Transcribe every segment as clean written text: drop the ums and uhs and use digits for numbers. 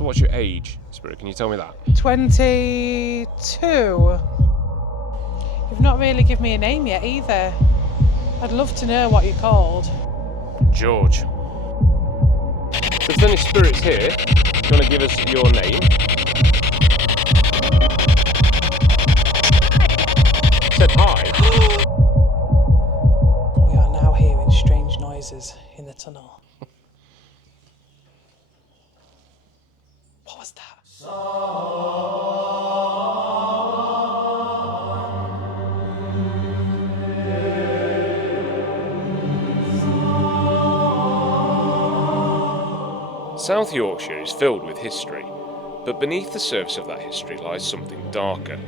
So what's your age, Spirit? Can you tell me that? 22. You've not really given me a name yet either. I'd love to know what you're called. George. So if there's any spirits here, do you want to give us your name? Said hi. We are now hearing strange noises in the tunnel. What was that? South Yorkshire is filled with history, but beneath the surface of that history lies something darker.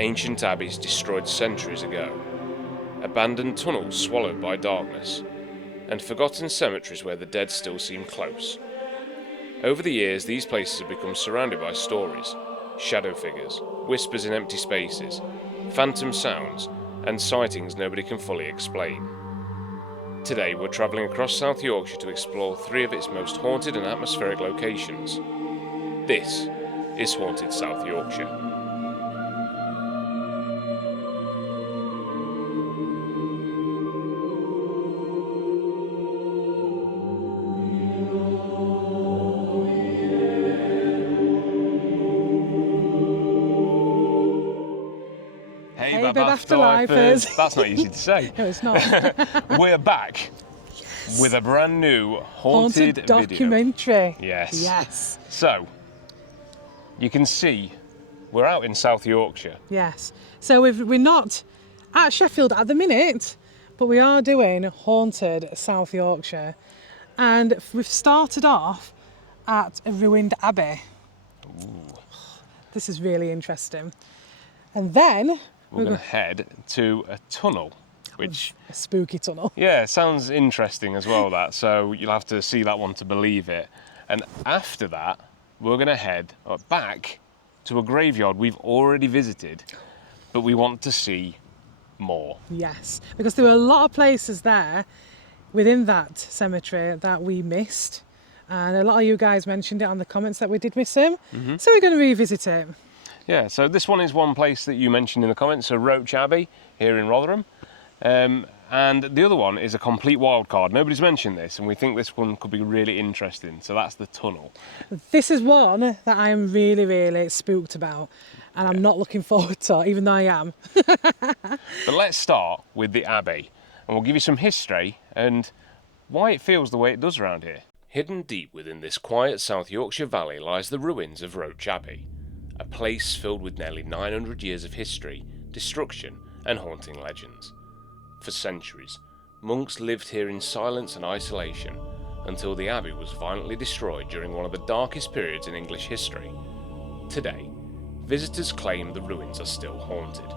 Ancient abbeys destroyed centuries ago, abandoned tunnels swallowed by darkness, and forgotten cemeteries where the dead still seem close. Over the years, these places have become surrounded by stories, shadow figures, whispers in empty spaces, phantom sounds, and sightings nobody can fully explain. Today we're travelling across South Yorkshire to explore three of its most haunted and atmospheric locations. This is Haunted South Yorkshire. Hey BebsLifers. That's not easy to say. No, it's not. We're back with a brand new haunted documentary. Video. Yes. Yes. So, you can see we're out in South Yorkshire. Yes. So we're not at Sheffield at the minute, but we are doing Haunted South Yorkshire. And we've started off at a ruined abbey. Ooh. This is really interesting. And then we're going to head to a tunnel, which... A spooky tunnel. Yeah, sounds interesting as well, that. So you'll have to see that one to believe it. And after that, we're going to head back to a graveyard we've already visited, but we want to see more. Yes, because there were a lot of places there within that cemetery that we missed. And a lot of you guys mentioned it on the comments that we did miss him. Mm-hmm. So we're going to revisit it. Yeah, so this one is one place that you mentioned in the comments, so Roche Abbey here in Rotherham. And the other one is a complete wild card. Nobody's mentioned this, and we think this one could be really interesting. So that's the tunnel. This is one that I am really, really spooked about, and I'm not looking forward to, even though I am. But let's start with the Abbey, and we'll give you some history and why it feels the way it does around here. Hidden deep within this quiet South Yorkshire valley lies the ruins of Roche Abbey, a place filled with nearly 900 years of history, destruction, and haunting legends. For centuries, monks lived here in silence and isolation until the abbey was violently destroyed during one of the darkest periods in English history. Today, visitors claim the ruins are still haunted.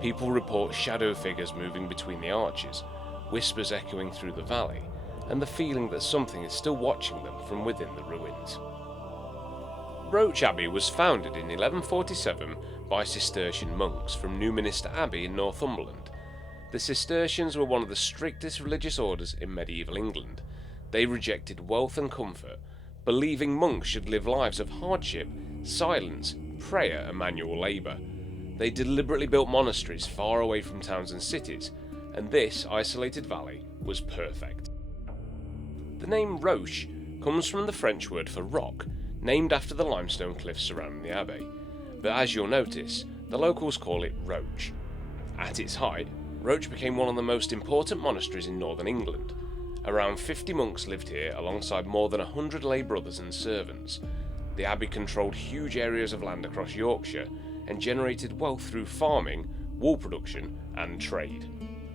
People report shadow figures moving between the arches, whispers echoing through the valley, and the feeling that something is still watching them from within the ruins. Roche Abbey was founded in 1147 by Cistercian monks from Newminster Abbey in Northumberland. The Cistercians were one of the strictest religious orders in medieval England. They rejected wealth and comfort, believing monks should live lives of hardship, silence, prayer and manual labour. They deliberately built monasteries far away from towns and cities, and this isolated valley was perfect. The name Roche comes from the French word for rock, named after the limestone cliffs surrounding the abbey, but as you'll notice, the locals call it Roche. At its height, Roche became one of the most important monasteries in northern England. Around 50 monks lived here alongside more than 100 lay brothers and servants. The abbey controlled huge areas of land across Yorkshire and generated wealth through farming, wool production and trade.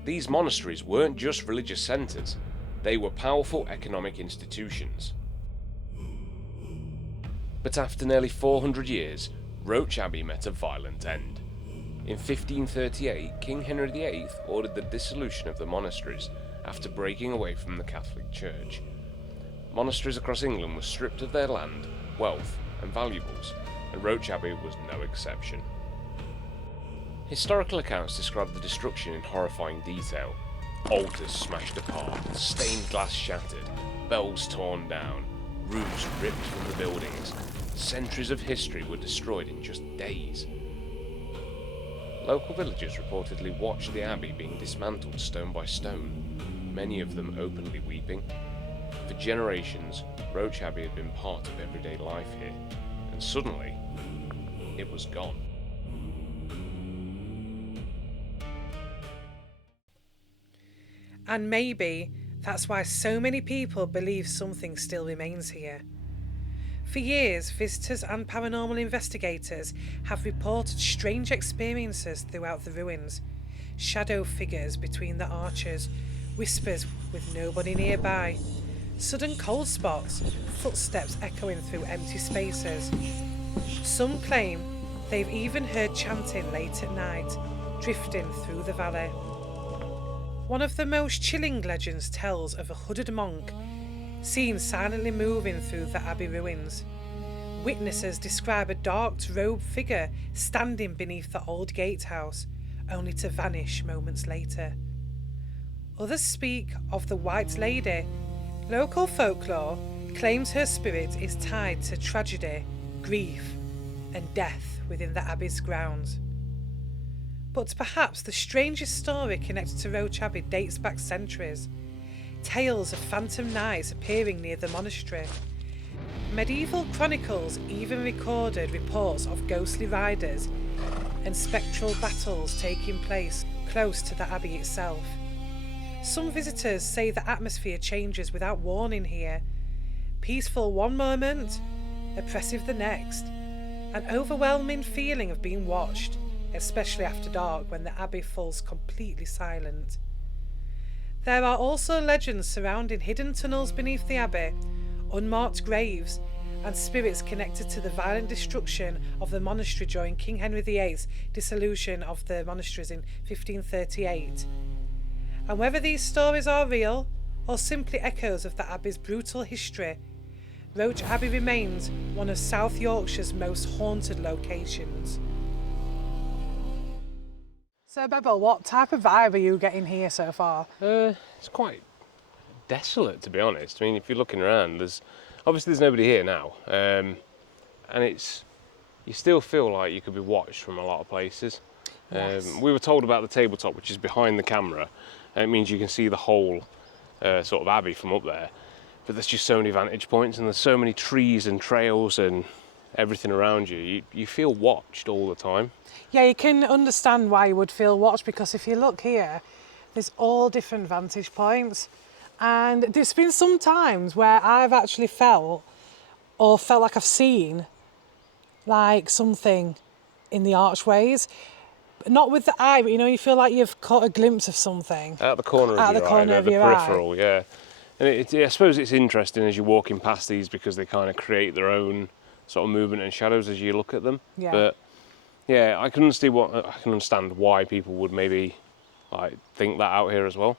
These monasteries weren't just religious centres, they were powerful economic institutions. But after nearly 400 years, Roche Abbey met a violent end. In 1538, King Henry VIII ordered the dissolution of the monasteries after breaking away from the Catholic Church. Monasteries across England were stripped of their land, wealth and valuables, and Roche Abbey was no exception. Historical accounts describe the destruction in horrifying detail. Altars smashed apart, stained glass shattered, bells torn down, roofs ripped from the buildings. Centuries of history were destroyed in just days. Local villagers reportedly watched the abbey being dismantled stone by stone, many of them openly weeping. For generations, Roche Abbey had been part of everyday life here, and suddenly, it was gone. And maybe that's why so many people believe something still remains here. For years, visitors and paranormal investigators have reported strange experiences throughout the ruins. Shadow figures between the arches, whispers with nobody nearby, sudden cold spots, footsteps echoing through empty spaces. Some claim they've even heard chanting late at night, drifting through the valley. One of the most chilling legends tells of a hooded monk seen silently moving through the abbey ruins. Witnesses describe a dark-robed figure standing beneath the old gatehouse, only to vanish moments later. Others speak of the White Lady. Local folklore claims her spirit is tied to tragedy, grief, and death within the abbey's grounds. But perhaps the strangest story connected to Roche Abbey dates back centuries. Tales of phantom knights appearing near the monastery. Medieval chronicles even recorded reports of ghostly riders and spectral battles taking place close to the abbey itself. Some visitors say the atmosphere changes without warning here. Peaceful one moment, oppressive the next. An overwhelming feeling of being watched, especially after dark when the abbey falls completely silent. There are also legends surrounding hidden tunnels beneath the abbey, unmarked graves, and spirits connected to the violent destruction of the monastery during King Henry VIII's dissolution of the monasteries in 1538. And whether these stories are real or simply echoes of the abbey's brutal history, Roche Abbey remains one of South Yorkshire's most haunted locations. So, Bebel, what type of vibe are you getting here so far? It's quite desolate, to be honest. I mean, if you're looking around, there's nobody here now, and you still feel like you could be watched from a lot of places. Yes. We were told about the tabletop, which is behind the camera, and it means you can see the whole sort of abbey from up there. But there's just so many vantage points, and there's so many trees and trails and everything around you. You feel watched all the time. Yeah, you can understand why you would feel watched, because if you look here, there's all different vantage points. And there's been some times where I've actually felt like I've seen like something in the archways. Not with the eye, but you feel like you've caught a glimpse of something. Out the corner of your eye, the peripheral, yeah. And I suppose it's interesting as you're walking past these, because they kind of create their own sort of movement and shadows as you look at them. Yeah. But yeah, I can understand why people would maybe think that out here as well.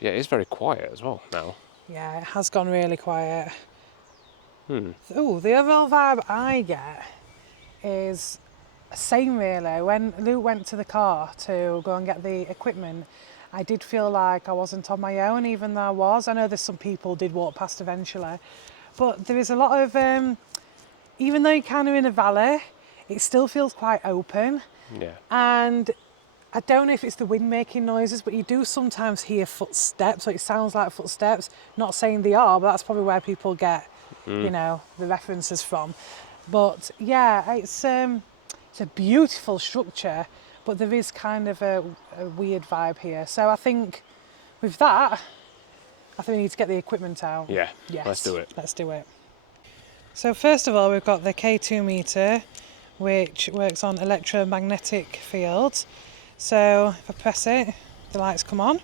Yeah, it's very quiet as well now. Yeah, it has gone really quiet. Oh, the overall vibe I get is same really. When Luke went to the car to go and get the equipment, I did feel like I wasn't on my own, even though I was. I know there's some people did walk past eventually, but there is a lot of, even though you're kind of in a valley, it still feels quite open. Yeah. And I don't know if it's the wind making noises, but you do sometimes hear footsteps, or it sounds like footsteps. Not saying they are, but that's probably where people get, the references from. But yeah, it's a beautiful structure, but there is kind of a weird vibe here. So I think with that, I think we need to get the equipment out. Yeah, yes, let's do it. Let's do it. So first of all, we've got the K2 meter, which works on electromagnetic fields. So if I press it, the lights come on.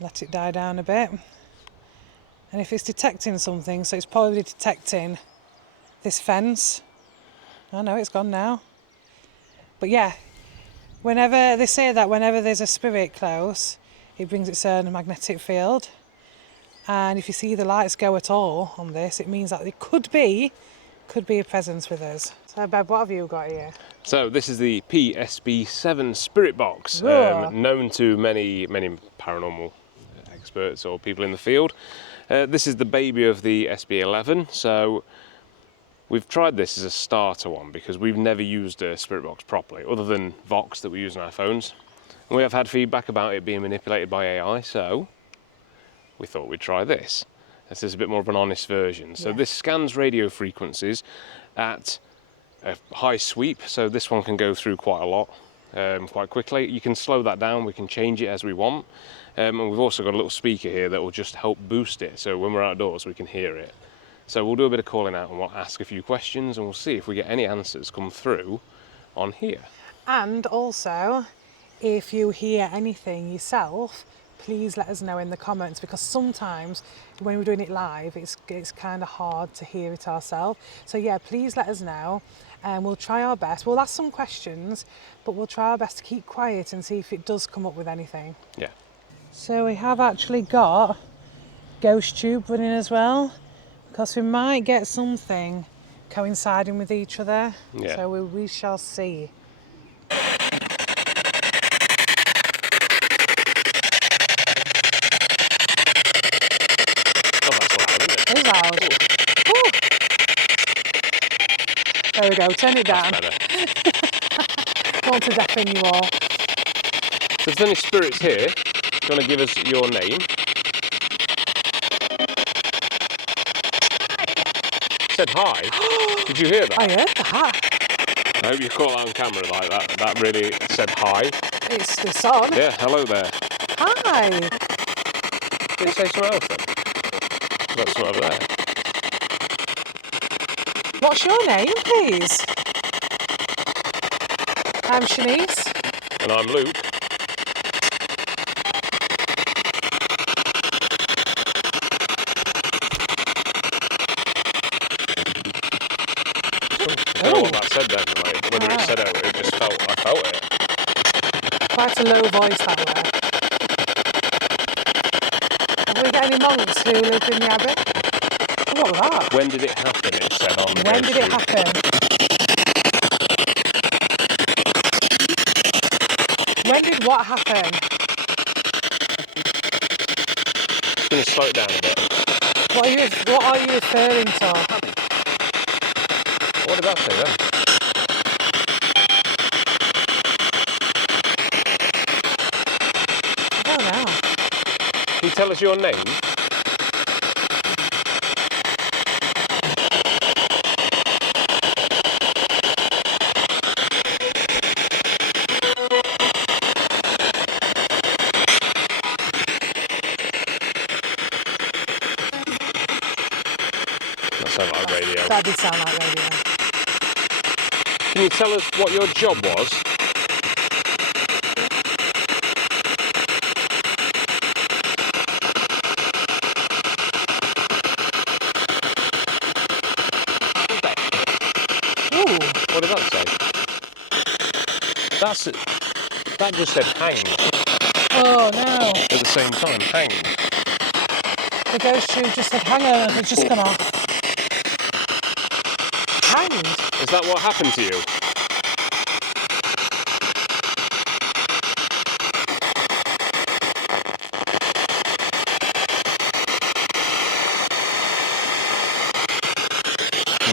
Let it die down a bit. And if it's detecting something, so it's probably detecting this fence. Oh no, it's gone now. But yeah, whenever they say that whenever there's a spirit close, it brings its own magnetic field. And if you see the lights go at all on this, it means that there could be a presence with us. So Beb, what have you got here? So this is the PSB7 spirit box, known to many paranormal experts or people in the field. This is the baby of the SB11, so we've tried this as a starter one because we've never used a spirit box properly, other than Vox that we use on our phones. And we have had feedback about it being manipulated by AI, so we thought we'd try this. This is a bit more of an honest version. So this scans radio frequencies at a high sweep, so this one can go through quite a lot, quite quickly. You can slow that down, we can change it as we want. And we've also got a little speaker here that will just help boost it, so when we're outdoors we can hear it. So we'll do a bit of calling out and we'll ask a few questions and we'll see if we get any answers come through on here. And also, if you hear anything yourself, please let us know in the comments, because sometimes when we're doing it live, it's kind of hard to hear it ourselves. So yeah, please let us know, and we'll try our best. We'll ask some questions, but we'll try our best to keep quiet and see if it does come up with anything. Yeah. So we have actually got ghost tube running as well, because we might get something coinciding with each other. Yeah. So we shall see. It is loud. Ooh. There we go, turn it down. Want to deafen you all. So if there's any spirits here, do you want to give us your name? Said hi. Did you hear that? I heard that. I hope you caught that on camera like that. That really said hi. It's on. Yeah, hello there. Hi. Did it say something else then? That's something over there. What's your name, please? I'm Shanice. And I'm Luke. I don't know what that said then, like, whether it said it, it just felt, I felt it. Quite a low voice that way. Have we got any monks who live in the abbey? What was that? When did it happen, it said on the When did it tube. happen? When did what happen? I'm going to slow it down a bit. What are you referring to? What did that say then? I don't know. Can you tell us your name? That sounded like radio. That did sound like radio. Can you tell us what your job was? Ooh. What did that say? That just said hang Oh no. at the same time. Hang. The ghost tube just said, hang on, it's just gone off. Hanged? Is that what happened to you?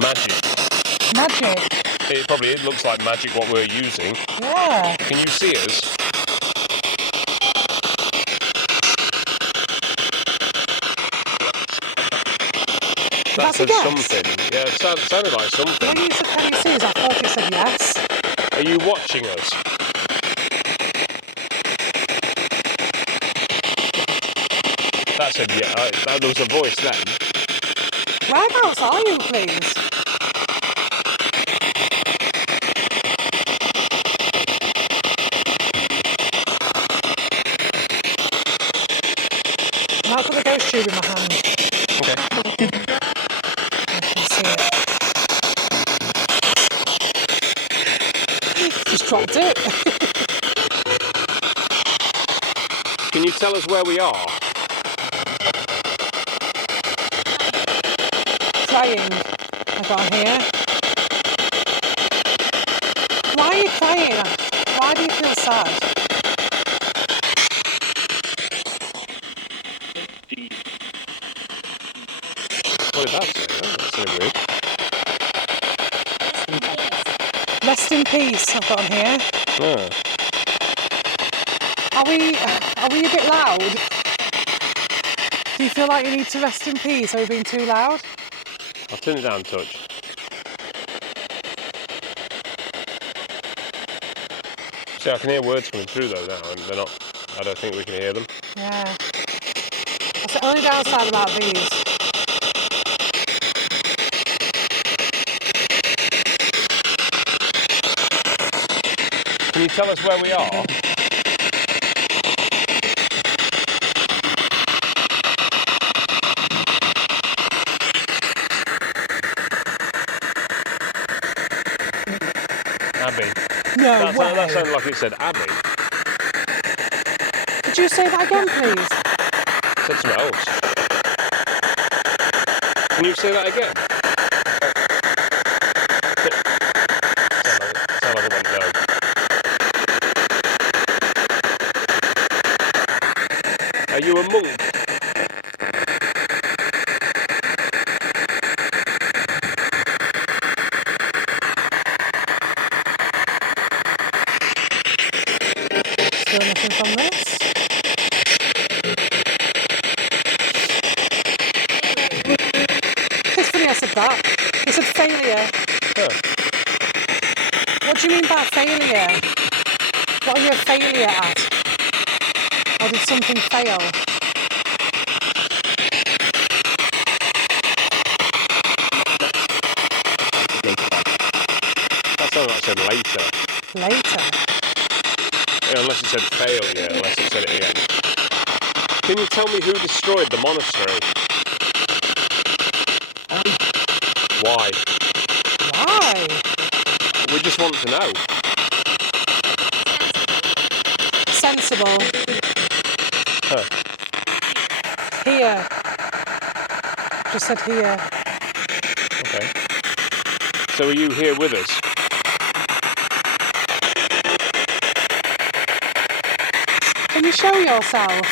Magic. Magic. It looks like magic what we're using. Yeah. Can you see us? That That's a said guess. something. Yeah, it sounded like something. When you said, can you see us? I thought you said yes. Are you watching us? That said yeah. There was a voice then. Whereabouts are you, please? I've got the ghost tube in my hand. Okay. I can see it. Just dropped it. Can you tell us where we are? Crying. I got here. Why are you crying? Why do you feel sad? What did that say? Oh, that's something weird. Rest in peace, I've got on here. Oh. Are we a bit loud? Do you feel like you need to rest in peace? Are we being too loud? I'll turn it down a touch. See, I can hear words coming through though now, and they're not. I don't think we can hear them. Yeah. That's the only downside about these. Can you tell us where we are? Abbey. No way. That sounded like it said Abbey. Could you say that again, please? It said something else. Can you say that again? Sound like I want to know. Are you a monk? Still nothing from this. It's funny I said that. You said failure. Huh. What do you mean by failure? What are you a failure at? Or did something fail? That sounded like it said later. Later. Yeah, unless it said failure, unless it said it again. Can you tell me who destroyed the monastery? Why? Why? We just want to know. Sensible. Huh. Here. Just said here. Okay. So are you here with us? Can you show yourself?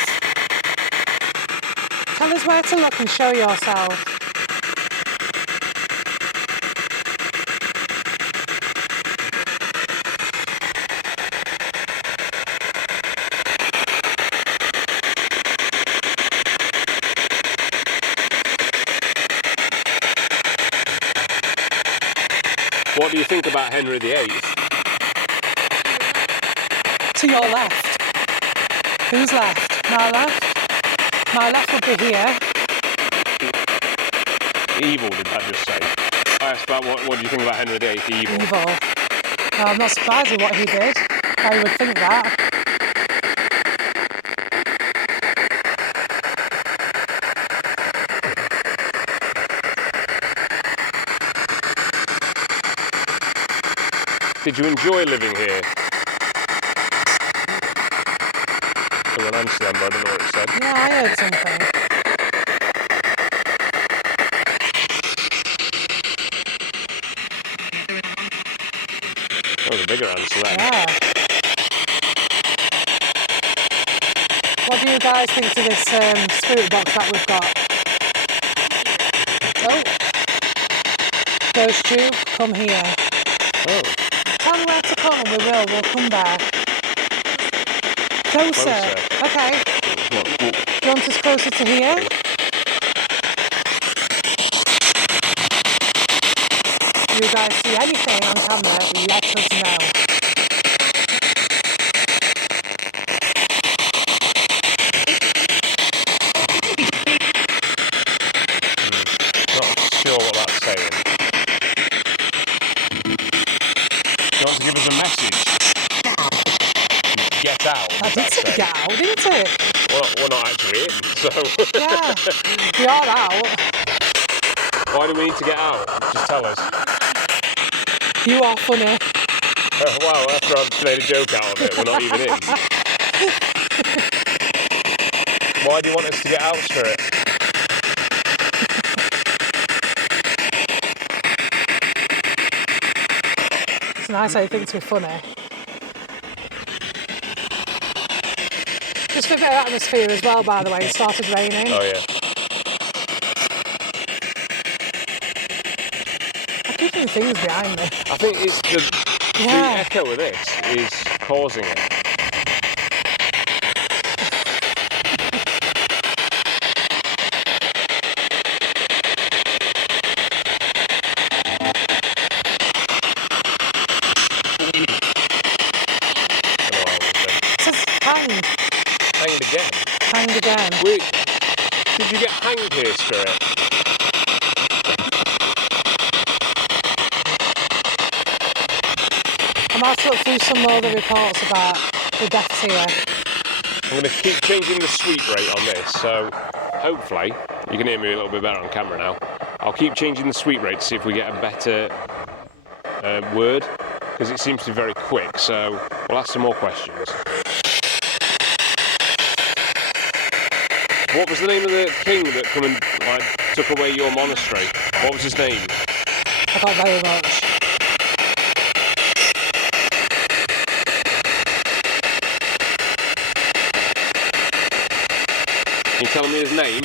Tell us where to look and show yourself. What do you think about Henry VIII? To your left. Who's left? My left? My left would be here. Evil, did that just say? I asked about what do you think about Henry VIII? Evil. Evil. No, I'm not surprised at what he did. I would think that. Did you enjoy living here? There was an answer then, but I don't know what it said. Yeah, I heard something. That was a bigger answer then. Yeah. What do you guys think to this spirit box that we've got? Oh. Ghost tube, come here. Oh. Tell me where to come and we will. We'll come back. Closer. Okay. Do you want us closer to here? Do you guys see anything on camera? Let us know. Not sure what that's saying. Do you want to give us a message? Get out. I did say get out, didn't it? Well, we're not actually in, so... Yeah, we are out. Why do we need to get out? Just tell us. You are funny. Wow, after I've made a joke out of it, we're not even in. Why do you want us to get out, Spirit? It's nice how he thinks we're funny. Just for a bit of atmosphere as well, by the way, it started raining. Oh, yeah. hearing things behind me. I think it's the echo of this is causing it. It says hanged. Hanged again. Hanged again. Wait, did you get hanged here, Spirit? I might look through some more of the reports about the deaths here. I'm going to keep changing the sweep rate on this, so hopefully you can hear me a little bit better on camera now. I'll keep changing the sweep rate to see if we get a better word, because it seems to be very quick, so we'll ask some more questions. What was the name of the king that come and took away your monastery? What was his name? I don't very much. Can you tell me his name?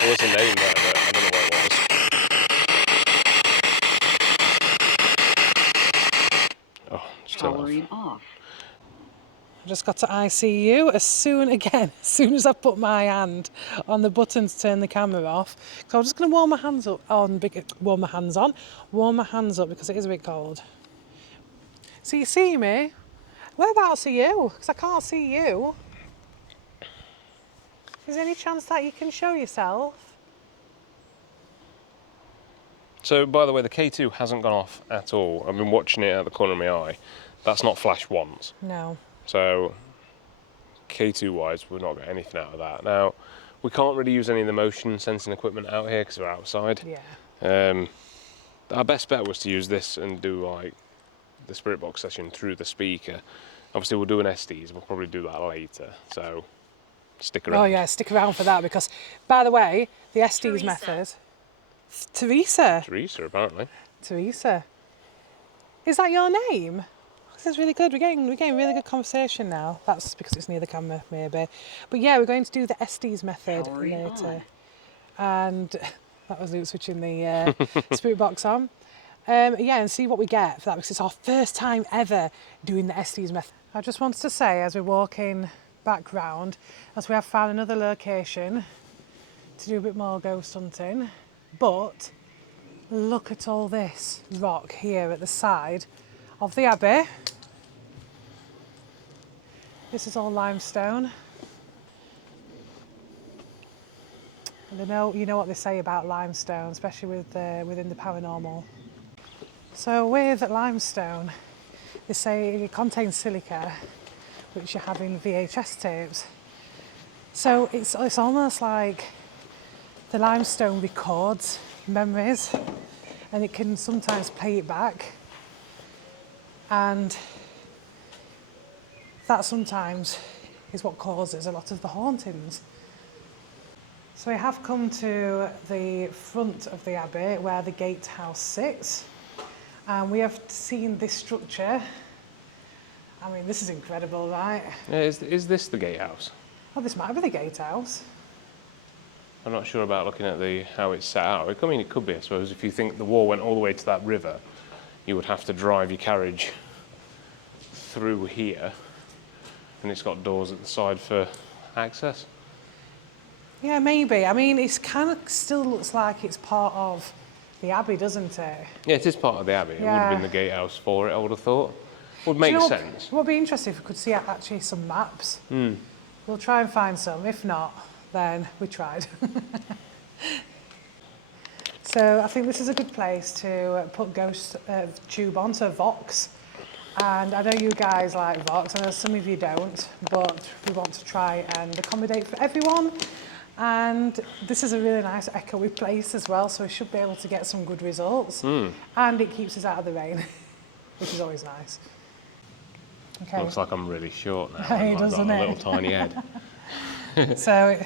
There was a name there, but I don't know what it was. Oh, just turn it off. I just got to ICU as soon as I put my hand on the button to turn the camera off. So I'm just going to warm my hands up because it is a bit cold. So you see me? Whereabouts are you? Because I can't see you. Is there any chance that you can show yourself? So, by the way, the K2 hasn't gone off at all. I've been watching it out the corner of my eye. That's not flashed once. No. So, K2 wise, we've not got anything out of that. Now, we can't really use any of the motion sensing equipment out here because we're outside. Yeah. Our best bet was to use this and do like the spirit box session through the speaker. Obviously, we'll do an Estes. We'll probably do that later. So, stick around. Oh yeah, stick around for that because, by the way, the Estes Method. Teresa, apparently. Teresa. Is that your name? This is really good. We're getting really good conversation now. That's because it's near the camera, maybe. But yeah, we're going to do the Estes Method later. And that was Luke switching the spirit box on. Yeah, and see what we get for that because it's our first time ever doing the Estes Method. I just wanted to say, as we're walking back round, as we have found another location to do a bit more ghost hunting. But look at all this rock here at the side of the Abbey. This is all limestone. And you know what they say about limestone, especially within the paranormal. So with limestone, they say it contains silica, which you have in VHS tapes. So it's almost like the limestone records memories and it can sometimes play it back. And that sometimes is what causes a lot of the hauntings. So we have come to the front of the Abbey where the gatehouse sits. And we have seen this structure. I mean, this is incredible, right? Yeah, is this the gatehouse? Oh, this might be the gatehouse. I'm not sure about looking at how it's set out. I mean, it could be, I suppose. If you think the wall went all the way to that river, you would have to drive your carriage through here. And it's got doors at the side for access. Yeah, maybe. I mean, it's kind of still looks like it's part of the Abbey, doesn't it? Yeah, it is part of the Abbey. Yeah. It would have been the gatehouse for it, I would have thought. Would make sense. It would be interesting if we could see actually some maps. We'll try and find some. If not, then we tried. So I think this is a good place to put Ghost Tube on, so Vox. And I know you guys like Vox, I know some of you don't, but we want to try and accommodate for everyone. And this is a really nice echoey place as well, so we should be able to get some good results. And it keeps us out of the rain, which is always nice. Okay. Looks like I'm really short now. It does, doesn't it? I've got a little tiny head. So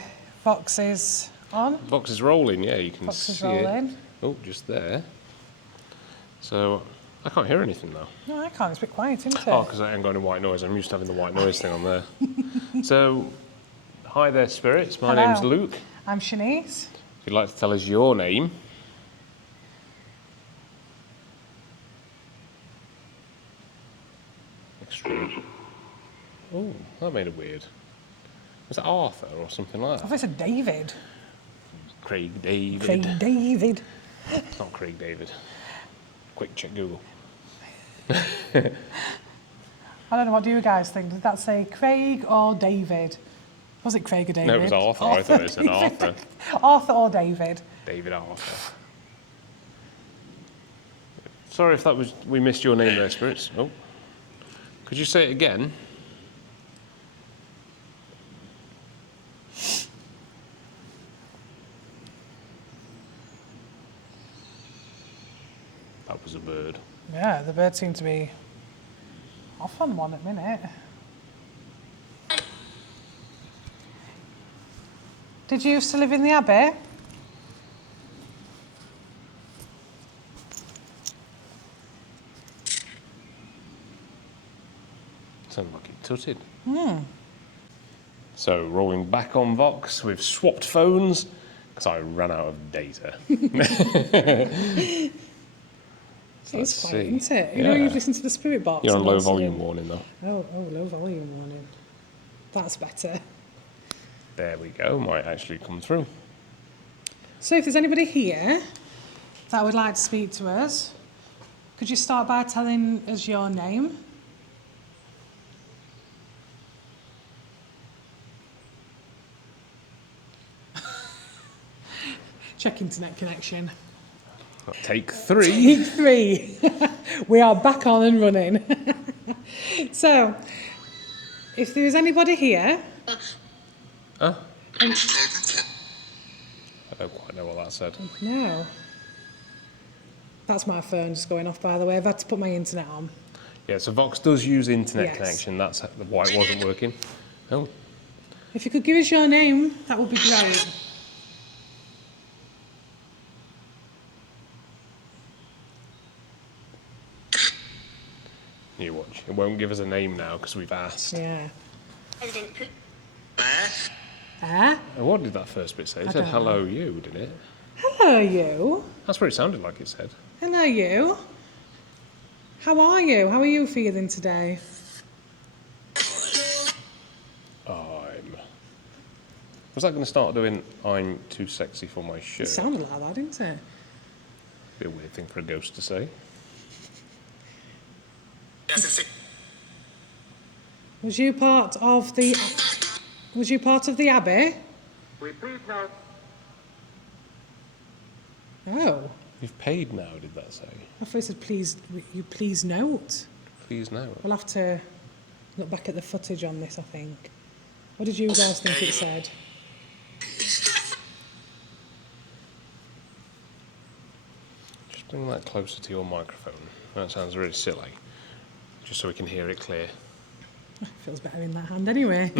Vox is on. Vox is rolling, yeah, you can Vox is see rolling. it. Oh, just there. So I can't hear anything now. No, I can't. It's a bit quiet, isn't it? Oh, because I ain't got any white noise. I'm used to having the white noise thing on there. So, hi there, spirits. My name's Luke. I'm Shanice. If you'd like to tell us your name. Extreme. Oh, that made it weird. Was that Arthur or something like I that? thought it said David. Craig David. Craig David. It's not Craig David. Quick check Google. I don't know, what do you guys think? Did that say Craig or David? Was it Craig or David? No, it was Arthur. I thought it said Arthur. Arthur or David? David Arthur. Sorry if that was we missed your name there, spirits. Oh, could you say it again? That was a bird. Yeah, the bird seemed to be off on one at the minute. Did you used to live in the Abbey? Sounded like it tutted. So, rolling back on Vox, we've swapped phones because I ran out of data. It's Let's quiet, see. isn't it? You know, you've listened to the spirit box. You're on and low also- volume warning though. Oh, low volume warning. That's better. There we go, might actually come through. So if there's anybody here that would like to speak to us, could you start by telling us your name? Check internet connection. Take 3. Take 3. We are back on and running. So, if there is anybody here... Huh? I don't quite know what that said. No. That's my phone just going off, by the way. I've had to put my internet on. Yeah, so Vox does use internet Yes. connection. That's why it wasn't working. Oh, If you could give us your name, that would be great. you watch. It won't give us a name now because we've asked. Yeah. And what did that first bit say? It said don't hello you, didn't it? Hello, you. That's what it sounded like it said. Hello, you. How are you? How are you feeling today? Was that going to start doing I'm too sexy for my shirt? It sounded like that, didn't it? Be a weird thing for a ghost to say. Was you part of the Abbey? Oh. You've paid now, did that say? I thought it said please note. Please no. We'll have to look back at the footage on this, I think. What did you guys think it said? Just bring that closer to your microphone. That sounds really silly. Just so we can hear it clear. Feels better in that hand anyway.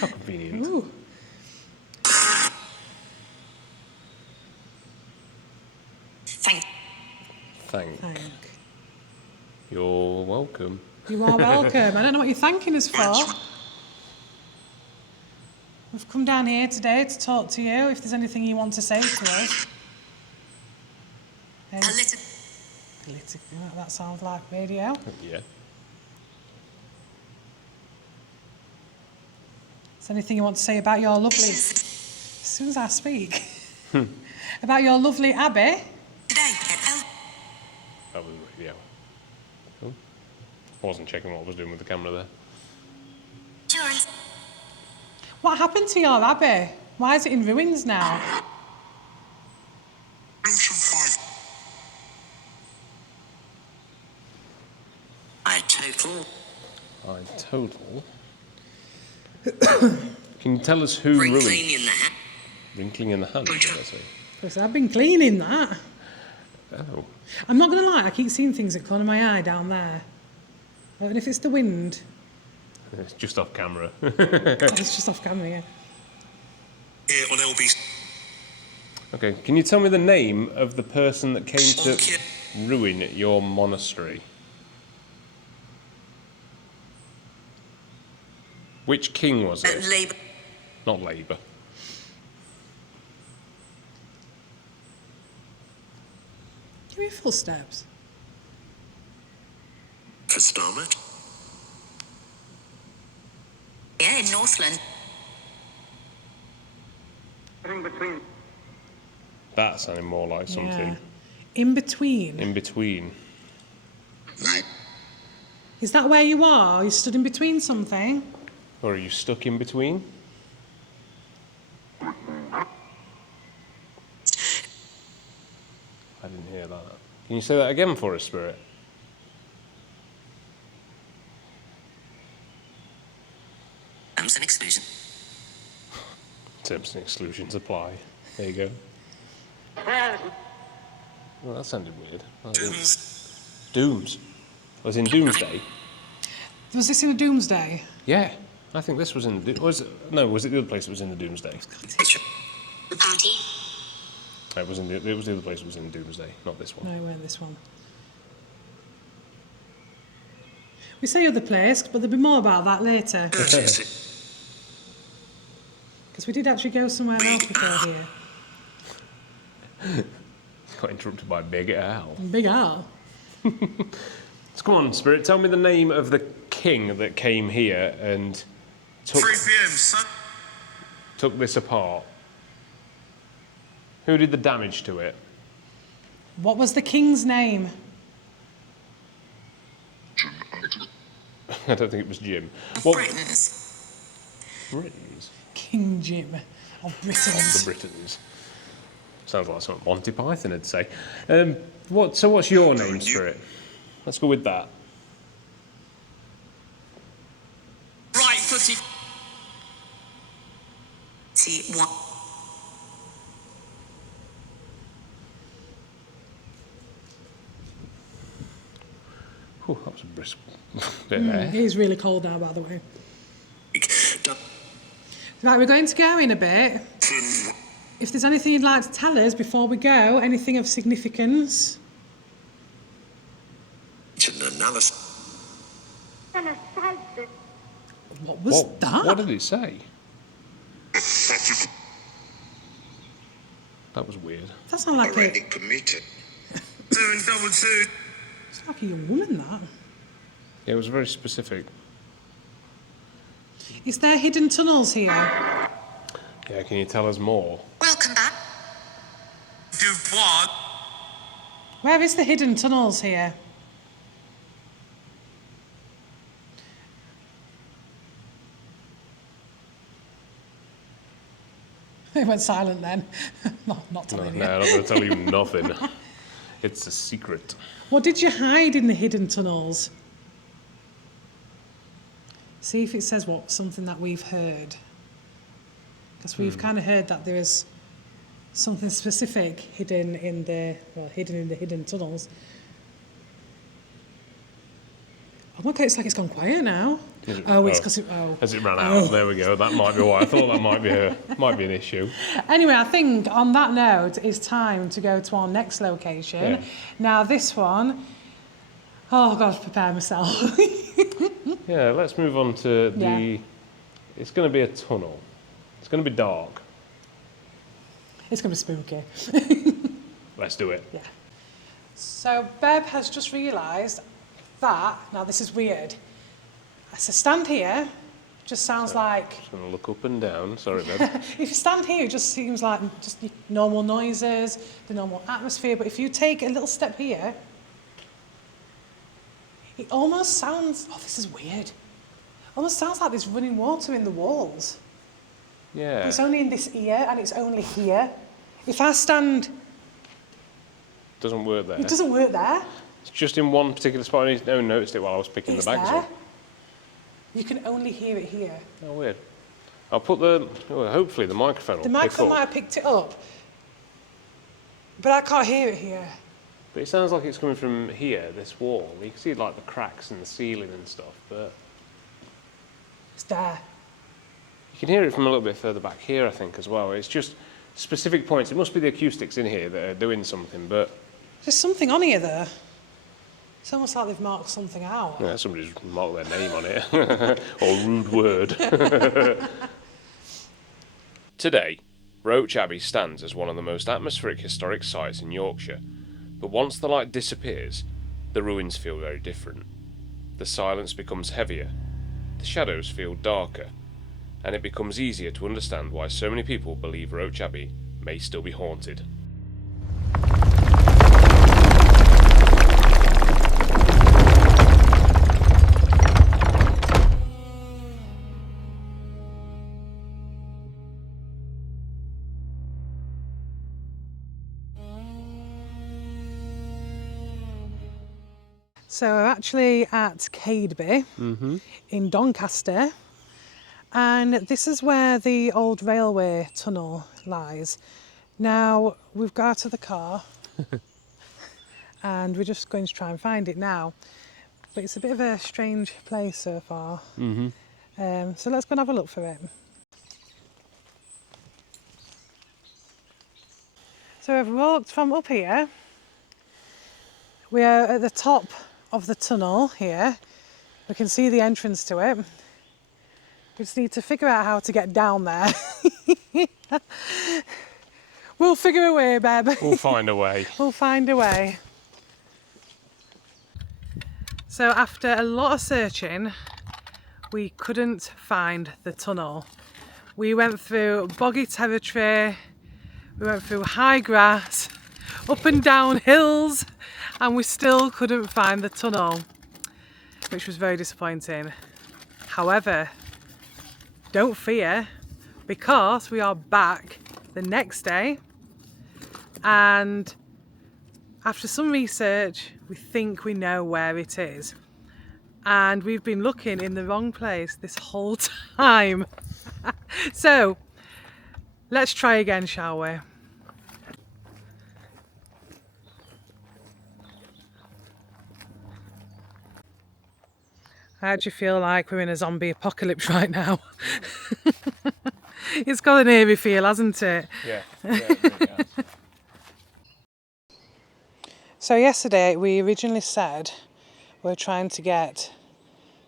How convenient. Ooh. Thank. You're You're welcome. You are welcome. I don't know what you're thanking us for. We've come down here today to talk to you. If there's anything you want to say to us. Political. That sounds like radio. Yeah. Is there anything you want to say about your lovely... As soon as I speak. About your lovely Abbey? That was radio. Cool. Wasn't checking what I was doing with the camera there. What happened to your Abbey? Why is it in ruins now? I total. Can you tell us who ruined? Wrinkling in the hand, did I say? Because I've been cleaning that. Oh. I'm not going to lie, I keep seeing things at the corner of my eye down there. I don't know if it's the wind. It's just off camera. It's just off camera, yeah. Here on LBC. Okay, can you tell me the name of the person that came to ruin your monastery? Which king was it? Labour. Not Labour. Give me full steps. For Starmet. Yeah, in Northland. That sounded more like something Yeah. In between. in between. Is that where you are? You stood in between something? Or are you stuck in between? I didn't hear that. Can you say that again for us, Spirit? Terms and exclusion. Terms and exclusions apply. There you go. Well, that sounded weird. Dooms. Was in Doomsday? Was this in a Doomsday? Yeah. I think this was in the... Was it the other place that was in the Doomsday? The party. It was the other place that was in Doomsday, not this one. No, it weren't this one. We say other place, but there'll be more about that later. Because we did actually go somewhere else before here. Got interrupted by Big Al. Big Al. So come on, Spirit, tell me the name of the king that came here and took 3 p.m. Sun. took this apart. Who did the damage to it? What was the king's name? I don't think it was Jim. Of What? Britons. Britons? King Jim of Britons. The Britons. Sounds like something Monty Python would say. What's your name, Spirit? Let's go with that. Right footy. T1. Whew, that was a brisk bit there. It is really cold now, by the way. Right, we're going to go in a bit. If there's anything you'd like to tell us before we go, anything of significance. Analysis. What was that? What did it say? That was weird. That sounded like Already permitted. 2 and double 2. it's like a young woman, that. Yeah, it was very specific. Is there hidden tunnels here? Yeah, can you tell us more? Welcome back. Dubois. Where is the hidden tunnels here? It went silent then. Not No, telling you. I'm not going to tell you nothing. It's a secret. What did you hide in the hidden tunnels? See if it says something that we've heard. Because we've kind of heard that there is something specific hidden in the hidden tunnels. Oh my God, it's like it's gone quiet now. Oh, it's because As it ran out, there we go. That might be why. I thought that might be an issue. Anyway, I think on that note, it's time to go to our next location. Yeah. Now this one, oh God, prepare myself. Yeah, let's move on to the... Yeah. It's going to be a tunnel. It's going to be dark. It's going to be spooky. Let's do it. Yeah. So Beb has just realised that, now this is weird, so stand here, just sounds like, Just going to look up and down. Sorry, Beb. if you stand here it just seems like just the normal noises, the normal atmosphere, but if you take a little step here, it almost sounds, oh this is weird, almost sounds like there's running water in the walls. Yeah. It's only in this ear and it's only here. If I stand, Doesn't work there. it doesn't work there. It's just in one particular spot. I noticed it while I was picking It's the bags there. up. You can only hear it here. Oh, weird. I'll put hopefully the microphone will The pick microphone might up. have picked it up, but I can't hear it here. But it sounds like it's coming from here, this wall. You can see like the cracks in the ceiling and stuff, but It's there. you can hear it from a little bit further back here, I think, as well. It's just specific points. It must be the acoustics in here that are doing something, but There's something on here though. It's almost like they've marked something out. Yeah, somebody's marked their name on it. Or rude word. Today, Roche Abbey stands as one of the most atmospheric historic sites in Yorkshire. But once the light disappears, the ruins feel very different. The silence becomes heavier, the shadows feel darker, and it becomes easier to understand why so many people believe Roche Abbey may still be haunted. So we're actually at Cadeby in Doncaster, and this is where the old railway tunnel lies. Now we've got out of the car and we're just going to try and find it now, but it's a bit of a strange place so far. So let's go and have a look for it. So we've walked from up here. We are at the top of the tunnel here. We can see the entrance to it. We just need to figure out how to get down there. We'll figure a way, Beb. We'll find a way. We'll find a way. So after a lot of searching, we couldn't find the tunnel. We went through boggy territory, we went through high grass, up and down hills, and we still couldn't find the tunnel, which was very disappointing. However, don't fear, because we are back the next day, and after some research, we think we know where it is. And we've been looking in the wrong place this whole time. So, let's try again, shall we? I actually feel like we're in a zombie apocalypse right now. It's got an eerie feel, hasn't it? Yeah, it really has. So yesterday we originally said we were trying to get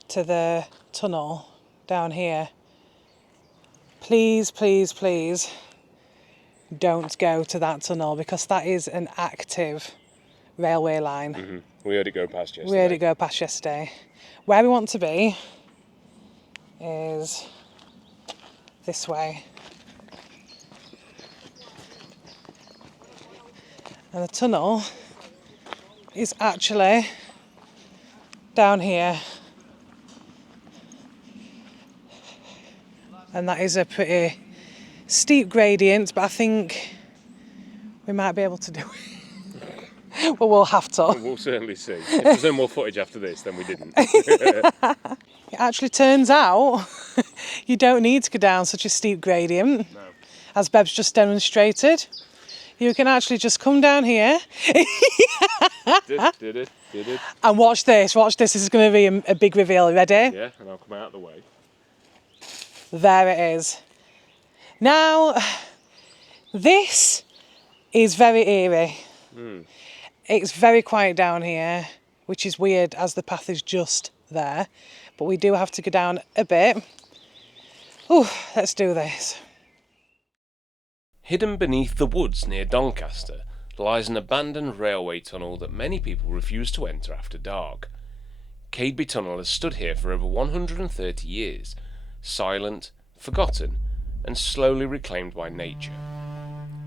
to the tunnel down here. Please, please, please don't go to that tunnel, because that is an active railway line. We heard it go past yesterday. We heard it go past yesterday. Where we want to be is this way. And the tunnel is actually down here. And that is a pretty steep gradient, but I think we might be able to do it. Well, we'll have to. We'll certainly see. If there's no more footage after this, then we didn't. It actually turns out you don't need to go down such a steep gradient, No. as Beb's just demonstrated. You can actually just come down here Did it. and watch this. Watch this. This is going to be a big reveal. Ready? Yeah, and I'll come out of the way. There it is. Now, this is very eerie. It's very quiet down here, which is weird as the path is just there. But we do have to go down a bit. Ooh, let's do this. Hidden beneath the woods near Doncaster lies an abandoned railway tunnel that many people refuse to enter after dark. Cadeby Tunnel has stood here for over 130 years, silent, forgotten, and slowly reclaimed by nature.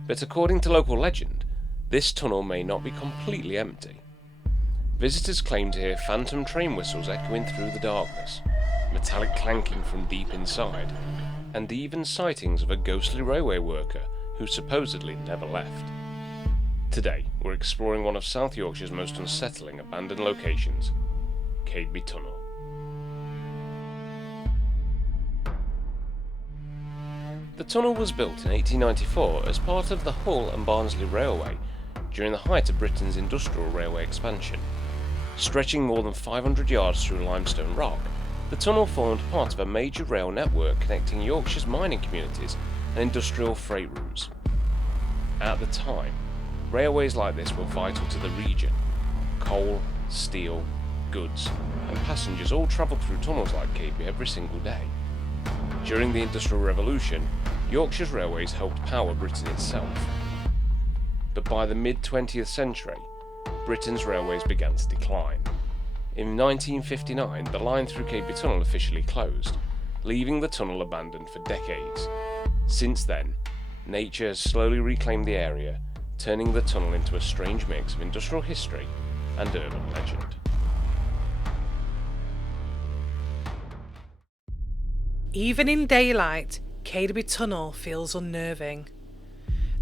But according to local legend, this tunnel may not be completely empty. Visitors claim to hear phantom train whistles echoing through the darkness, metallic clanking from deep inside, and even sightings of a ghostly railway worker who supposedly never left. Today, we're exploring one of South Yorkshire's most unsettling abandoned locations, Cadeby Tunnel. The tunnel was built in 1894 as part of the Hull and Barnsley Railway during the height of Britain's industrial railway expansion. Stretching more than 500 yards through limestone rock, the tunnel formed part of a major rail network connecting Yorkshire's mining communities and industrial freight routes. At the time, Railways like this were vital to the region. Coal, steel, goods, and passengers all travelled through tunnels like Cadeby every single day. During the Industrial Revolution, Yorkshire's railways helped power Britain itself. But by the mid-20th century, Britain's railways began to decline. In 1959, the line through Cadeby Tunnel officially closed, leaving the tunnel abandoned for decades. Since then, nature has slowly reclaimed the area, turning the tunnel into a strange mix of industrial history and urban legend. Even in daylight, Cadeby Tunnel feels unnerving.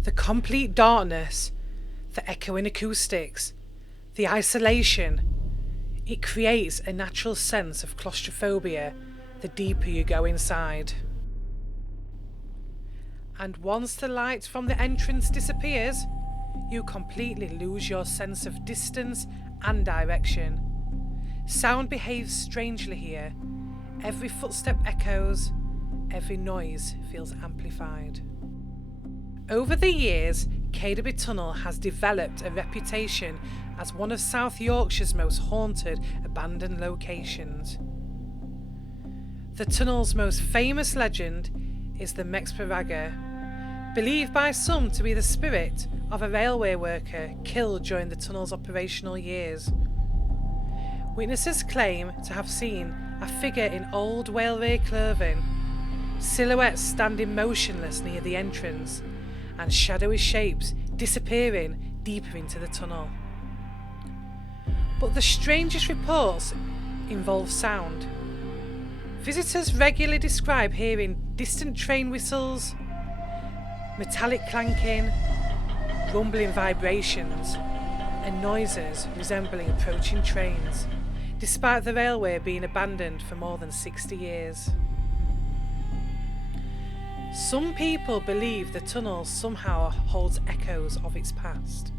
The complete darkness, the echoing acoustics, the isolation, it creates a natural sense of claustrophobia the deeper you go inside. And once the light from the entrance disappears, you completely lose your sense of distance and direction. Sound behaves strangely here. Every footstep echoes, every noise feels amplified. Over the years, Cadeby Tunnel has developed a reputation as one of South Yorkshire's most haunted abandoned locations. The tunnel's most famous legend is the Mexborough Ragger, believed by some to be the spirit of a railway worker killed during the tunnel's operational years. Witnesses claim to have seen a figure in old railway clothing, silhouettes standing motionless near the entrance, and shadowy shapes disappearing deeper into the tunnel. But the strangest reports involve sound. Visitors regularly describe hearing distant train whistles, metallic clanking, rumbling vibrations, and noises resembling approaching trains, despite the railway being abandoned for more than 60 years. Some people believe the tunnel somehow holds echoes of its past.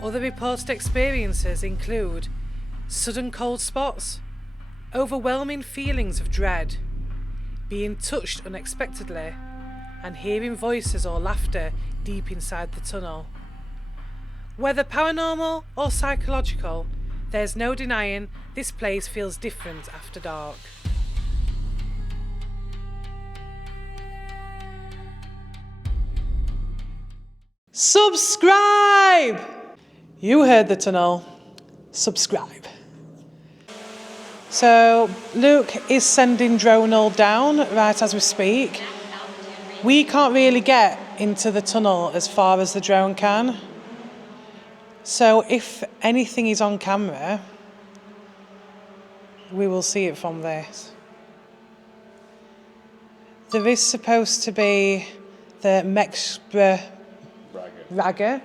Other reported experiences include sudden cold spots, overwhelming feelings of dread, being touched unexpectedly, and hearing voices or laughter deep inside the tunnel. Whether paranormal or psychological, there's no denying this place feels different after dark. Subscribe! You heard the tunnel. Subscribe. So Luke is sending Dronal down right as we speak. We can't really get into the tunnel as far as the drone can. So if anything is on camera, we will see it from this. There is supposed to be the Mexborough Ragger,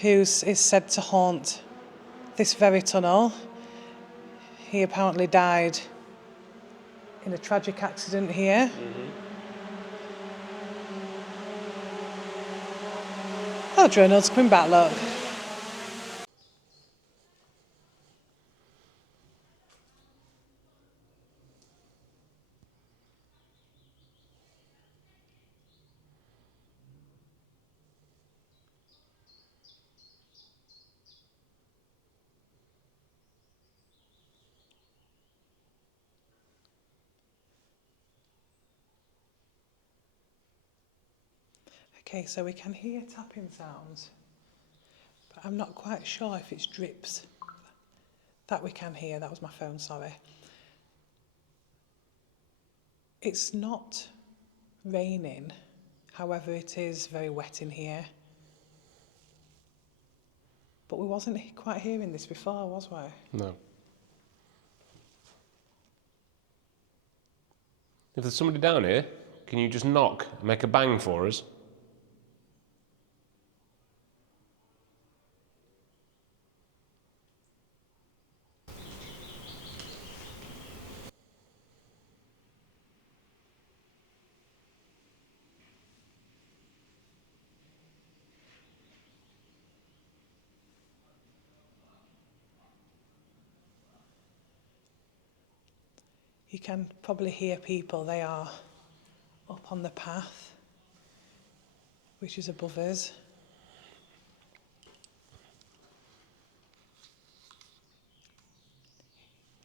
who is said to haunt this very tunnel. He apparently died in a tragic accident here. Oh, Dronal's coming back, look. Okay, so we can hear tapping sounds, but I'm not quite sure if it's drips. That we can hear, that was my phone, sorry. It's not raining, however it is very wet in here. But we wasn't quite hearing this before, was we? No. If there's somebody down here, can you just knock and make a bang for us? You can probably hear people, they are up on the path, which is above us.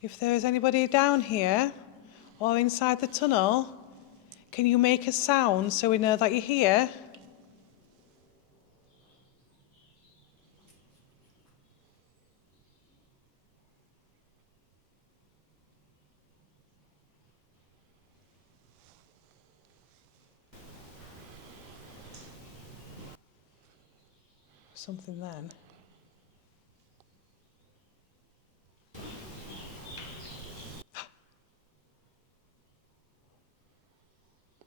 If there is anybody down here or inside the tunnel, can you make a sound so we know that you're here? Something then.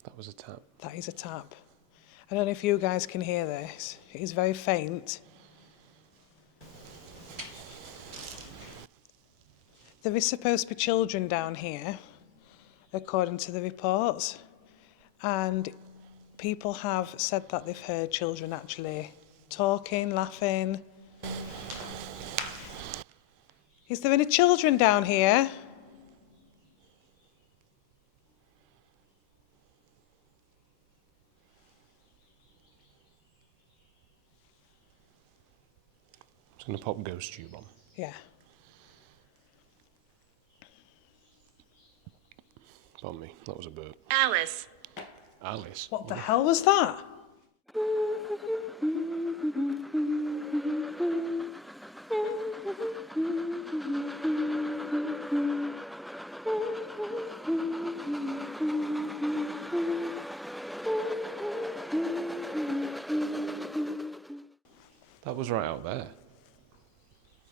That was a tap. That is a tap. I don't know if you guys can hear this. It is very faint. There is supposed to be children down here, according to the reports, and people have said that they've heard children actually talking, laughing. Is there any children down here? I'm going to pop Ghost Tube on. Yeah. Pardon me, that was a burp. Alice. Alice? What the hell was that? That was right out there.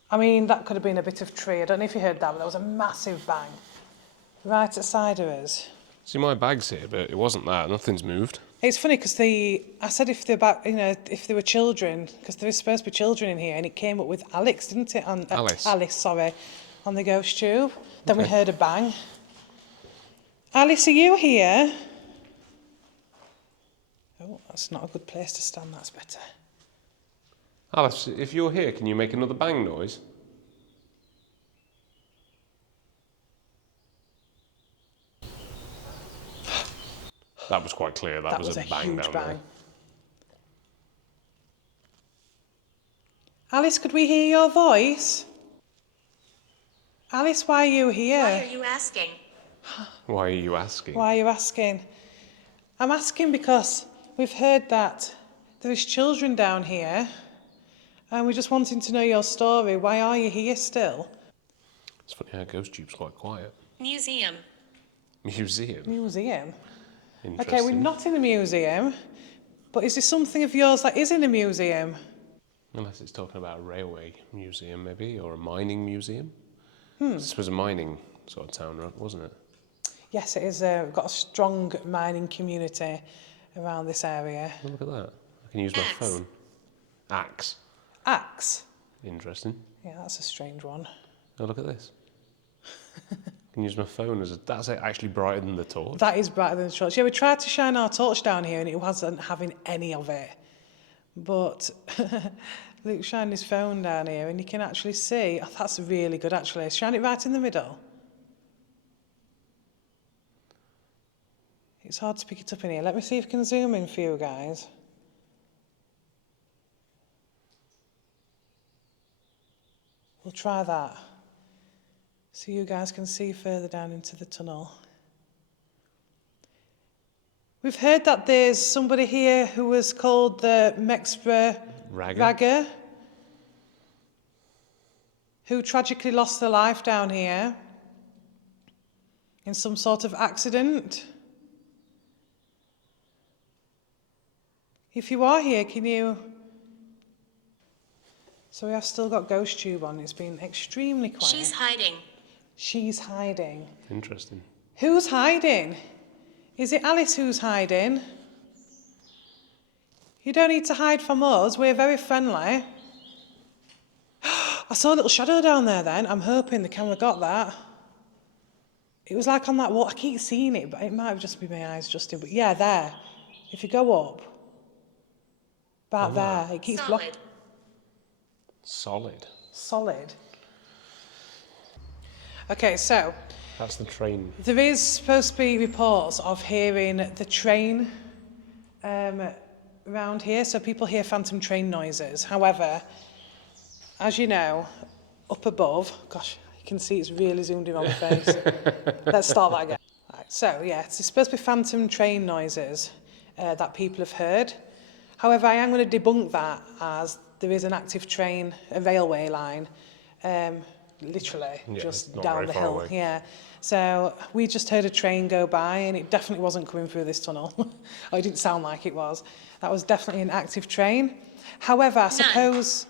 I mean, that could have been a bit of tree. I don't know if you heard that, but that was a massive bang. Right at the side of us. See, my bag's here, but it wasn't that. Nothing's moved. It's funny because I said if they're back, if there were children, because there is supposed to be children in here, and it came up with Alex, didn't it? Alice, sorry, on the ghost tube. Then we heard a bang. Alice, are you here? Oh, that's not a good place to stand. That's better. Alice, if you're here, can you make another bang noise? That was quite clear. That was a bang huge down bang. there. Alice, could we hear your voice? Alice, why are you here? Why are you asking? Why are you asking? Why are you asking? I'm asking because we've heard that there is children down here, and we're just wanting to know your story. Why are you here still? It's funny how Ghost Tube's quite quiet. Museum. Museum? Museum? Interesting. Okay, we're not in a museum, but is there something of yours that is in a museum? Unless it's talking about a railway museum, maybe, or a mining museum. This was a mining sort of town, wasn't it? Yes, it is. We've got a strong mining community around this area. Oh, look at that. I can use my phone. Axe. Axe? Interesting. Yeah, that's a strange one. Oh, look at this. I can use my phone as a... That's actually brighter than the torch. That is brighter than the torch. Yeah, we tried to shine our torch down here and it wasn't having any of it. But Luke shined his phone down here and you can actually see... Oh, that's really good, actually. Shine it right in the middle. It's hard to pick it up in here. Let me see if I can zoom in for you guys. We'll try that. So you guys can see further down into the tunnel. We've heard that there's somebody here who was called the Mexborough Ragger, who tragically lost their life down here in some sort of accident. If you are here, can you... So we have still got Ghost Tube on. It's been extremely quiet. She's hiding. She's hiding. Interesting. Who's hiding? Is it Alice who's hiding? You don't need to hide from us. We're very friendly. I saw a little shadow down there then. I'm hoping the camera got that. It was like on that wall. I keep seeing it, but it might have just been my eyes adjusting. But yeah, there. If you go up, about there, it keeps blocking. Solid. Solid. Okay, so That's the train. there is supposed to be reports of hearing the train around here, so people hear phantom train noises. However, as you know, up above, gosh, You can see it's really zoomed in on my face. Let's start that again. Right, so, yeah, it's supposed to be phantom train noises that people have heard. However, I am going to debunk that as there is an active train, a railway line, literally just down the hill. Away. Yeah. So we just heard a train go by and it definitely wasn't coming through this tunnel. Or it didn't sound like it was. That was definitely an active train. However, I suppose...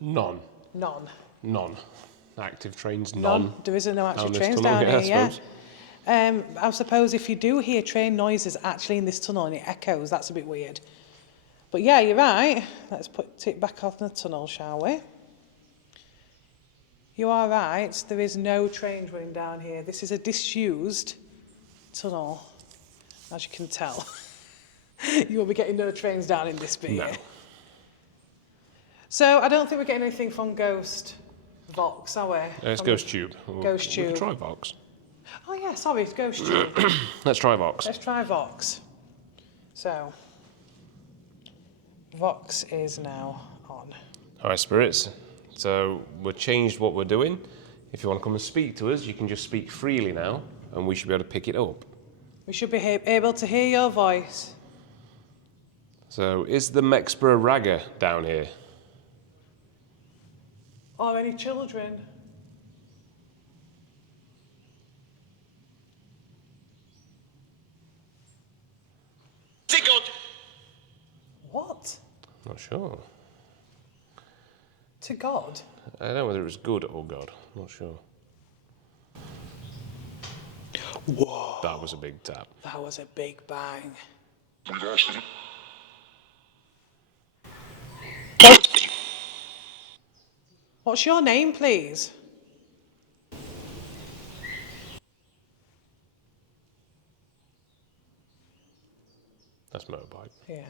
None. Active trains, none. There isn't no active trains down here, yeah. I suppose if you do hear train noises actually in this tunnel and it echoes, that's a bit weird. But yeah, you're right. Let's put it back on the tunnel, shall we? You are right. There is no train running down here. This is a disused tunnel, as you can tell. You won't be getting no trains down in this bit. No. So I don't think we're getting anything from Ghost Vox, are we? It's Ghost Tube. Ghost Tube. We can try Vox. Oh yeah, sorry, it's Ghost Tube. Let's try Vox. Let's try Vox. So, Vox is now on. Hi, spirits. So we've changed what we're doing. If you want to come and speak to us, you can just speak freely now, and we should be able to pick it up. We should be able to hear your voice. So, is the Mexborough Ragger down here? Or any children? What? Not sure. To God? I don't know whether it was good or God. Not sure. Whoa. That was a big tap. That was a big bang. What's your name, please? That's motorbike. Yeah.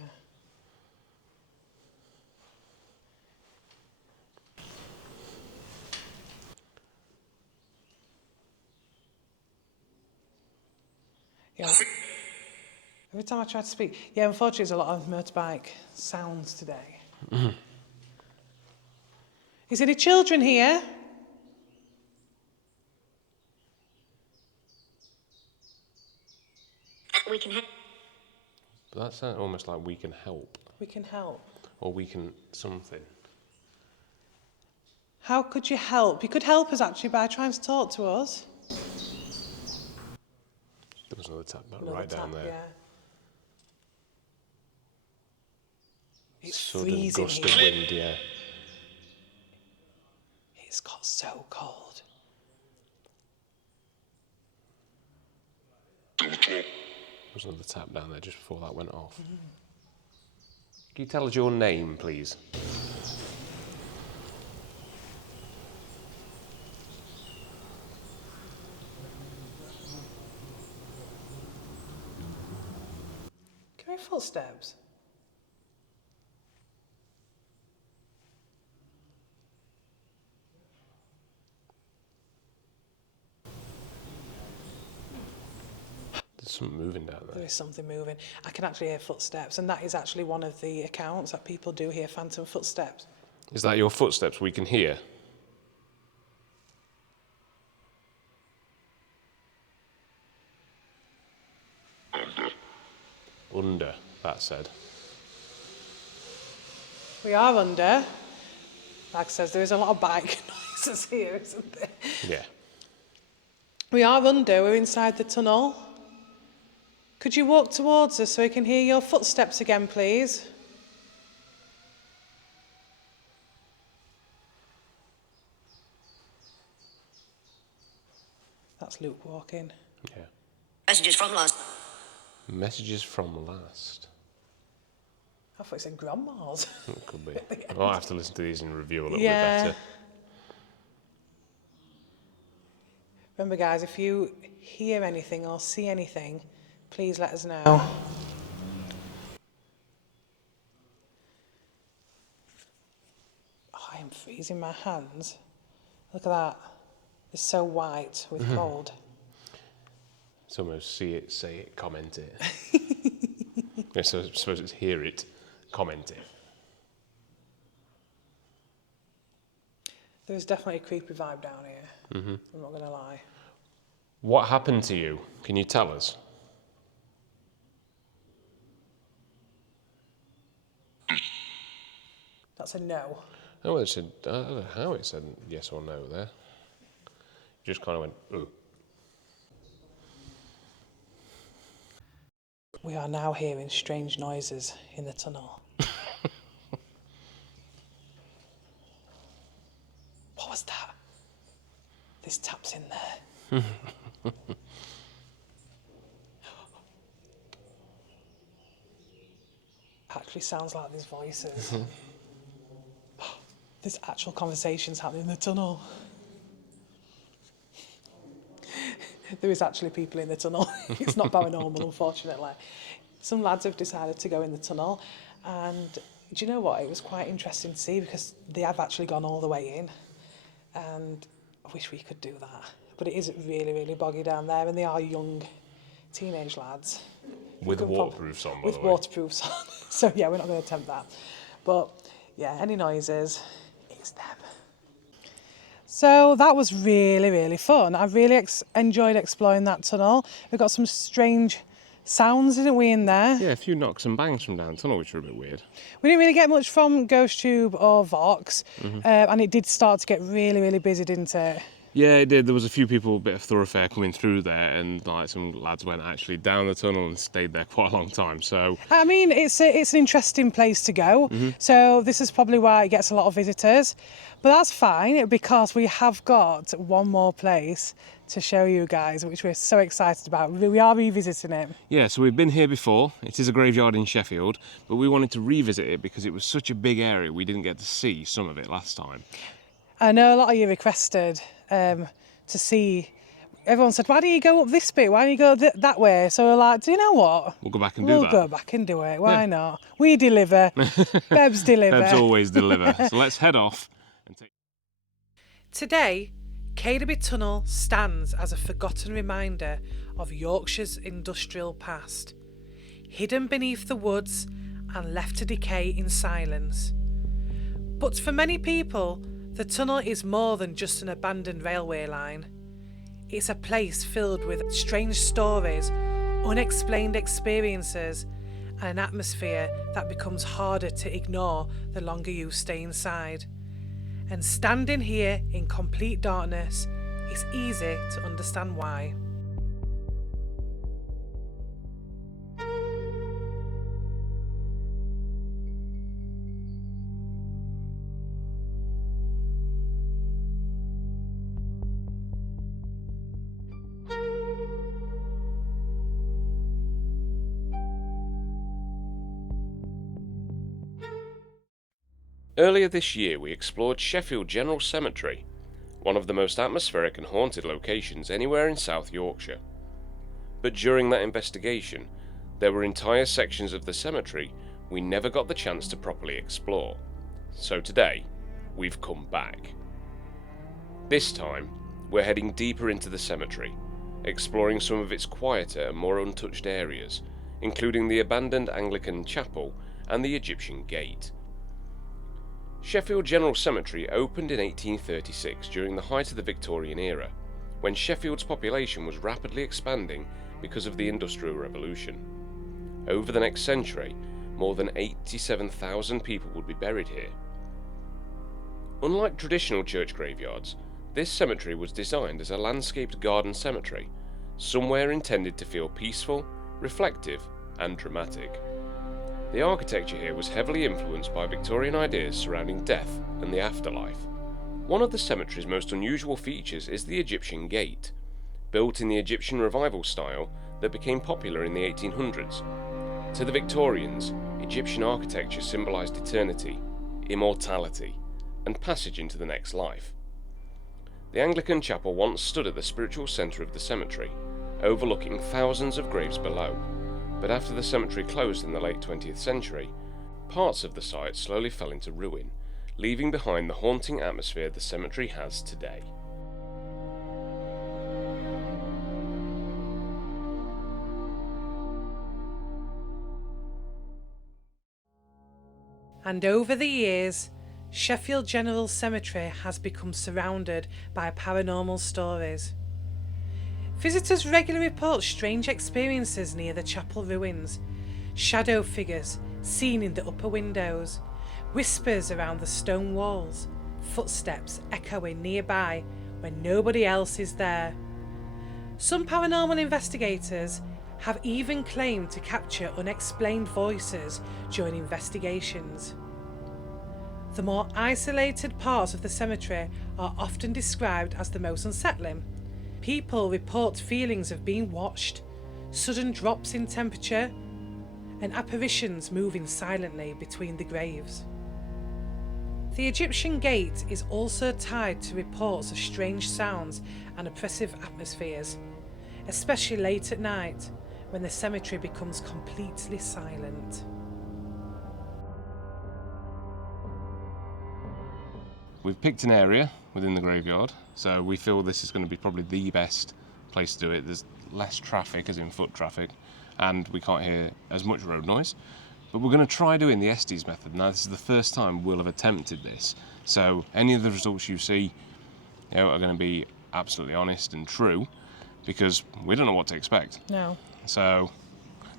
Yeah. Every time I try to speak, yeah, unfortunately, there's a lot of motorbike sounds today. Mm-hmm. Is there any children here? We can help. That sounds almost like we can help. We can help. Or we can something. How could you help? You could help us actually by trying to talk to us. There was another tap right down there. Yeah. It's sudden freezing gust of here. wind, yeah. It's got so cold. There was another tap down there just before that went off. Mm-hmm. Can you tell us your name, please? Can we hear footsteps? There's something moving down there. There is something moving. I can actually hear footsteps, and that is actually one of the accounts that people do hear phantom footsteps. Is that your footsteps we can hear? Under, that said. We are under. Like I says, there is a lot of bike noises here, isn't there? Yeah. We are under. We're inside the tunnel. Could you walk towards us so we can hear your footsteps again, please? That's Luke walking. Yeah. Messages from last. Messages from last. I thought it said grandma's. It could be. I'll have to listen to these in review a little bit better. Remember, guys, if you hear anything or see anything, please let us know. Oh, I am freezing my hands. Look at that. It's so white with cold. It's almost see it, say it, comment it. So I suppose it's hear it, comment it. There's definitely a creepy vibe down here. I'm not going to lie. What happened to you? Can you tell us? That's a no. Oh, it said, I don't know how it said yes or no there. It just kind of went, ooh. We are now hearing strange noises in the tunnel. What was that? There's taps in there. Actually sounds like there's voices. There's actual conversations happening in the tunnel. There is actually people in the tunnel. It's not paranormal, unfortunately. Some lads have decided to go in the tunnel, and do you know what? It was quite interesting to see because they have actually gone all the way in, and I wish we could do that. But it is really, really boggy down there, and they are young teenage lads. With waterproofs on, by the way. With waterproofs on. So yeah, we're not going to attempt that. But yeah, any noises, it's them. So that was really, really fun. I really enjoyed exploring that tunnel. We got some strange sounds, didn't we, in there? Yeah, a few knocks and bangs from down the tunnel, which were a bit weird. We didn't really get much from Ghost Tube or Vox, and it did start to get really, really busy, didn't it? Yeah, it did. There was a few people, a bit of thoroughfare coming through there, and like some lads went actually down the tunnel and stayed there quite a long time. So I mean, it's an interesting place to go. So this is probably why it gets a lot of visitors, but that's fine because we have got one more place to show you guys, which we're so excited about. We are revisiting it. yeah, so we've been here before. It is a graveyard in Sheffield, but we wanted to revisit it because it was such a big area. We didn't get to see some of it last time. I know a lot of you requested to see. Everyone said, "Why don't you go up this bit? Why don't you go that way?" So we're like, "Do you know what? We'll go back and do We'll that. go back and do it. Why not? We deliver. Bebs deliver. Bebs always deliver. So let's head off and take. Today, Cadeby Tunnel stands as a forgotten reminder of Yorkshire's industrial past, hidden beneath the woods and left to decay in silence. But for many people, the tunnel is more than just an abandoned railway line. It's a place filled with strange stories, unexplained experiences, and an atmosphere that becomes harder to ignore the longer you stay inside. And standing here in complete darkness, it's easy to understand why. Earlier this year, we explored Sheffield General Cemetery, one of the most atmospheric and haunted locations anywhere in South Yorkshire. But during that investigation, there were entire sections of the cemetery we never got the chance to properly explore. So today, we've come back. This time, we're heading deeper into the cemetery, exploring some of its quieter and more untouched areas, including the abandoned Anglican chapel and the Egyptian gate. Sheffield General Cemetery opened in 1836 during the height of the Victorian era, when Sheffield's population was rapidly expanding because of the Industrial Revolution. Over the next century, more than 87,000 people would be buried here. Unlike traditional church graveyards, this cemetery was designed as a landscaped garden cemetery, somewhere intended to feel peaceful, reflective, and dramatic. The architecture here was heavily influenced by Victorian ideas surrounding death and the afterlife. One of the cemetery's most unusual features is the Egyptian gate, built in the Egyptian revival style that became popular in the 1800s. To the Victorians, Egyptian architecture symbolised eternity, immortality, and passage into the next life. The Anglican chapel once stood at the spiritual centre of the cemetery, overlooking thousands of graves below. But after the cemetery closed in the late 20th century, parts of the site slowly fell into ruin, leaving behind the haunting atmosphere the cemetery has today. And over the years, Sheffield General Cemetery has become surrounded by paranormal stories. Visitors regularly report strange experiences near the chapel ruins, shadow figures seen in the upper windows, whispers around the stone walls, footsteps echoing nearby when nobody else is there. Some paranormal investigators have even claimed to capture unexplained voices during investigations. The more isolated parts of the cemetery are often described as the most unsettling. People report feelings of being watched, sudden drops in temperature, and apparitions moving silently between the graves. The Egyptian gate is also tied to reports of strange sounds and oppressive atmospheres, especially late at night when the cemetery becomes completely silent. We've picked an area within the graveyard, so we feel this is going to be probably the best place to do it. There's less traffic, as in foot traffic, and we can't hear as much road noise. But we're going to try doing the Estes method. Now, this is the first time we'll have attempted this, so any of the results you see, are going to be absolutely honest and true, because we don't know what to expect. No. So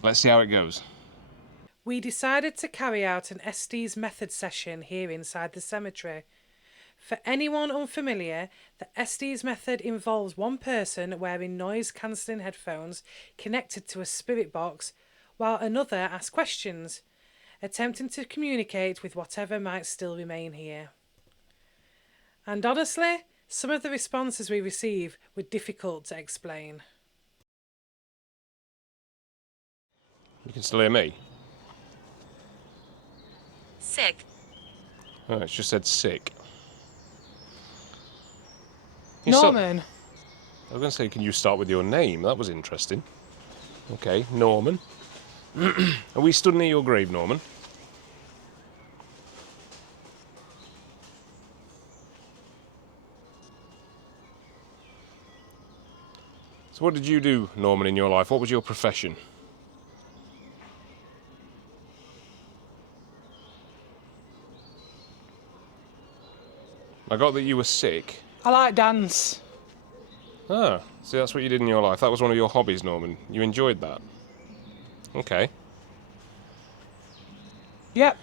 let's see how it goes. We decided to carry out an Estes Method session here inside the cemetery. For anyone unfamiliar, the Estes Method involves one person wearing noise-cancelling headphones connected to a spirit box, while another asks questions, attempting to communicate with whatever might still remain here. And honestly, some of the responses we receive were difficult to explain. You can still hear me? Sick. Oh, it's just said sick. Norman. I was going to say, can you start with your name? That was interesting. Okay, Norman. Are we stood near your grave, Norman? So what did you do, Norman, in your life? What was your profession? I got that you were sick. I like dance. Ah, so that's what you did in your life. That was one of your hobbies, Norman. You enjoyed that. Okay. Yep.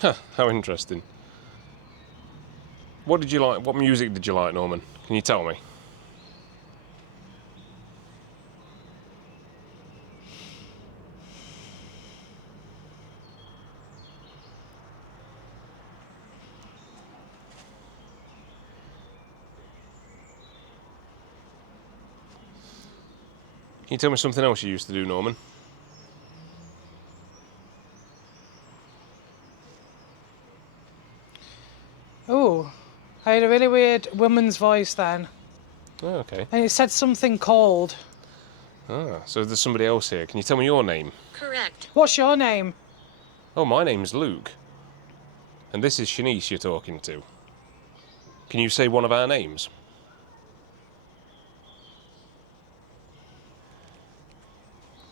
Huh, how interesting. What did you like? What music did you like, Norman? Can you tell me? Can you tell me something else you used to do, Norman? Oh, I had a really weird woman's voice then. Oh, okay. And it said something cold. Ah, so there's somebody else here. Can you tell me your name? Correct. What's your name? Oh, my name's Luke. And this is Shanice you're talking to. Can you say one of our names?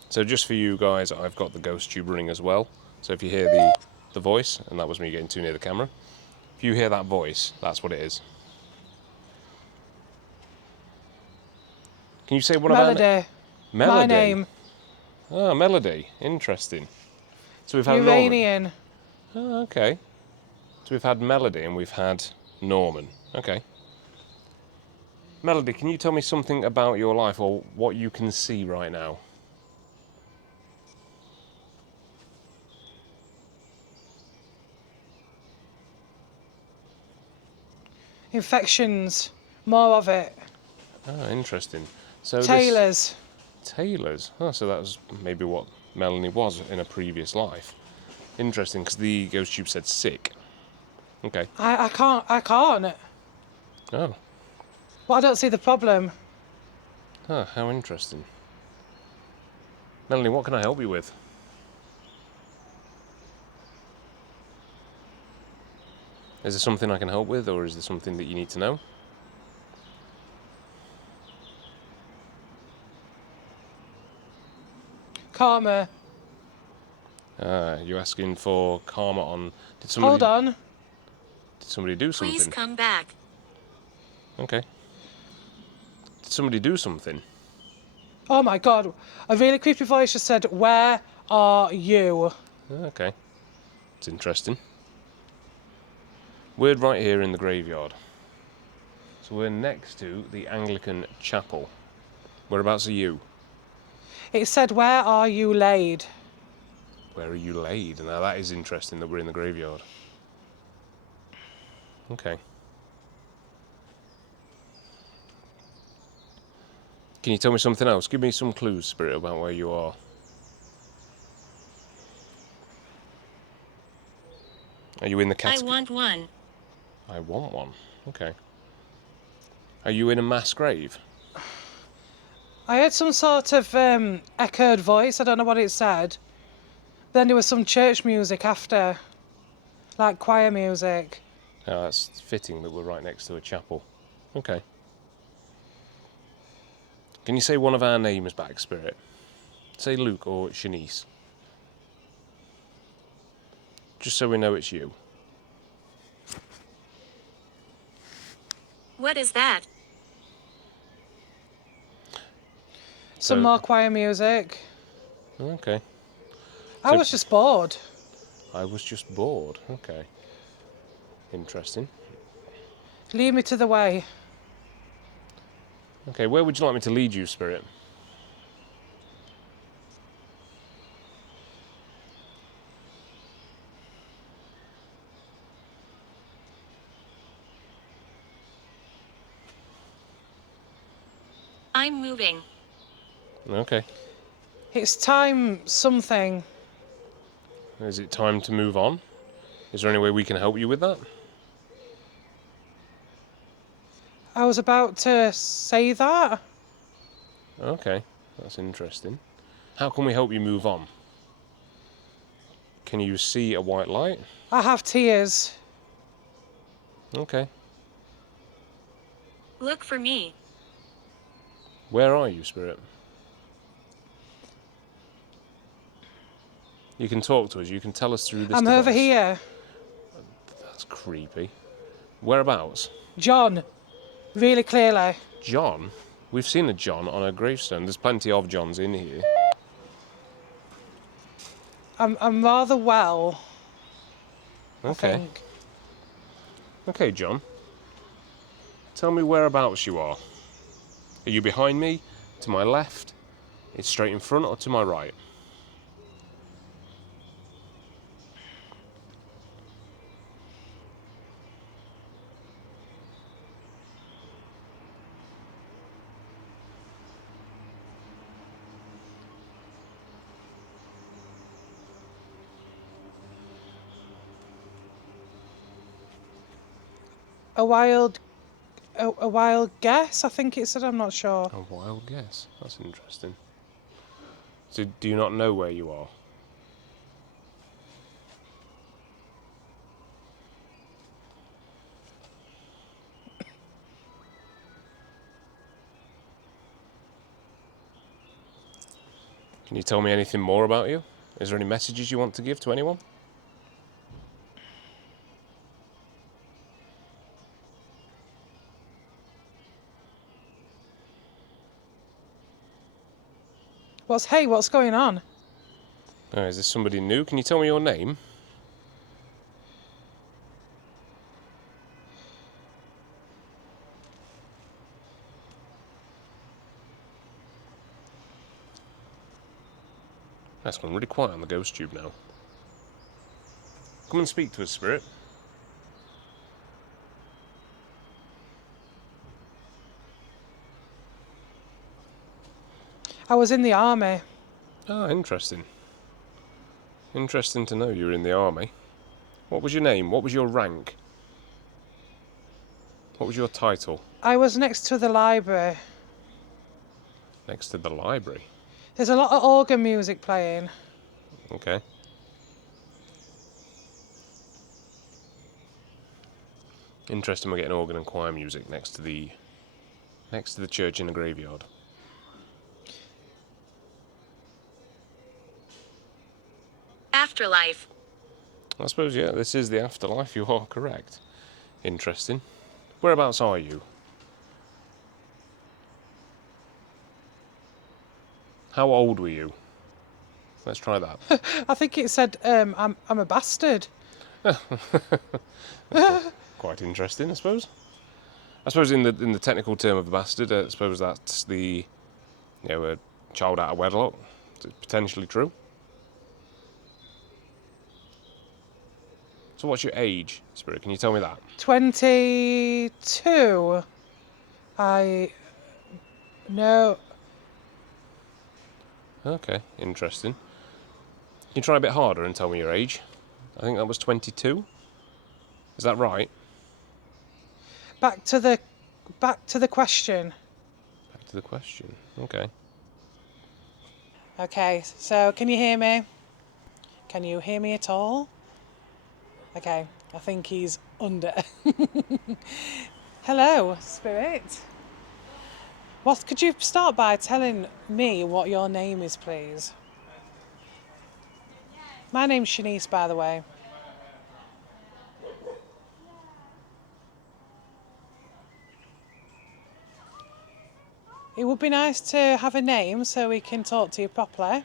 So just for you guys, I've got the ghost tube running as well. So if you hear the voice, and that was me getting too near the camera, if you hear that voice, that's what it is. Can you say one of our Melody. Melody? My name. Ah, Melody. Interesting. So we've had Norman. Uranian. Oh, okay. So we've had Melody and we've had Norman. Okay. Melody, can you tell me something about your life or what you can see right now? Infections. More of it. Ah, interesting. So Tailors. Tailors. Oh, so that was maybe what Melanie was in a previous life. Interesting, because the ghost tube said sick. Okay. I can't. Oh. Well, I don't see the problem. Ah, how interesting. Melanie, what can I help you with? Is there something I can help with, or is there something that you need to know? Karma. Ah, you're asking for karma on... Did somebody... Hold on. somebody do something? Please come back. Okay. Did somebody do something? Oh my god, a really creepy voice just said, "Where are you?" Okay. It's interesting. We're right here in the graveyard. So we're next to the Anglican chapel. Whereabouts are you? It said, "Where are you laid?" Where are you laid? Now that is interesting that we're in the graveyard. Okay. Can you tell me something else? Give me some clues, Spirit, about where you are. Are you in the I casket? want one. I want one. Okay. Are you in a mass grave? I heard some sort of echoed voice. I don't know what it said. Then there was some church music after, like choir music. Oh, that's fitting that we're right next to a chapel. Okay. Can you say one of our names back, Spirit? Say Luke or Shanice. Just so we know it's you. What is that? Some more choir music. Okay. I was just bored. I was just bored. Okay. Interesting. Lead me to the way. Okay, where would you like me to lead you, Spirit? I'm moving. Okay. It's time something. Is it time to move on? Is there any way we can help you with that? I was about to say that. Okay, that's interesting. How can we help you move on? Can you see a white light? I have tears. Okay. Look for me. Where are you, Spirit? You can talk to us. You can tell us through this I'm device. over here. That's creepy. Whereabouts? John. Really clearly. John? We've seen a John on a gravestone. There's plenty of Johns in here. I'm rather well. Okay. I think. Okay, John. Tell me whereabouts you are. Are you behind me? To my left? It's straight in front or to my right? A wild guess, I think it said, I'm not sure. A wild guess. That's interesting. So do you not know where you are? Can you tell me anything more about you? Is there any messages you want to give to anyone? What's going on? Oh, is this somebody new? Can you tell me your name? That's gone really quiet on the ghost tube now. Come and speak to us, Spirit. I was in the army. Ah, interesting. Interesting to know you were in the army. What was your name? What was your rank? What was your title? I was next to the library. Next to the library. There's a lot of organ music playing. Okay. Interesting we're getting organ and choir music next to the church in the graveyard. Afterlife. I suppose, yeah, this is the afterlife. You are correct. Interesting. Whereabouts are you? How old were you? Let's try that. I think it said I'm a bastard. Quite interesting, I suppose. I suppose in the technical term of a bastard, I suppose that's the, a child out of wedlock. It's potentially true. So what's your age, Spirit? Can you tell me that? 22. No. Okay, interesting. Can you try a bit harder and tell me your age? I think that was 22. Is that right? Back to the question. Back to the question. Okay. Okay, so can you hear me? Can you hear me at all? Okay, I think he's under. Hello, Spirit. What could you start by telling me what your name is, please? My name's Shanice, by the way. It would be nice to have a name so we can talk to you properly.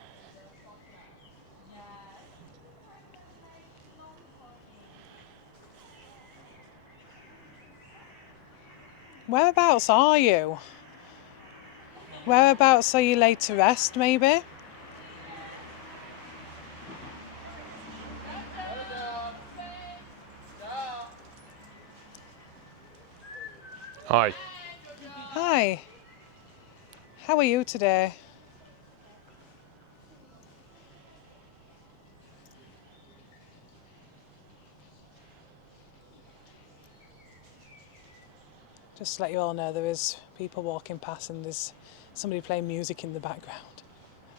Whereabouts are you? Whereabouts are you laid to rest, maybe? Hi. Hi. How are you today? Just to let you all know, there is people walking past and there's somebody playing music in the background.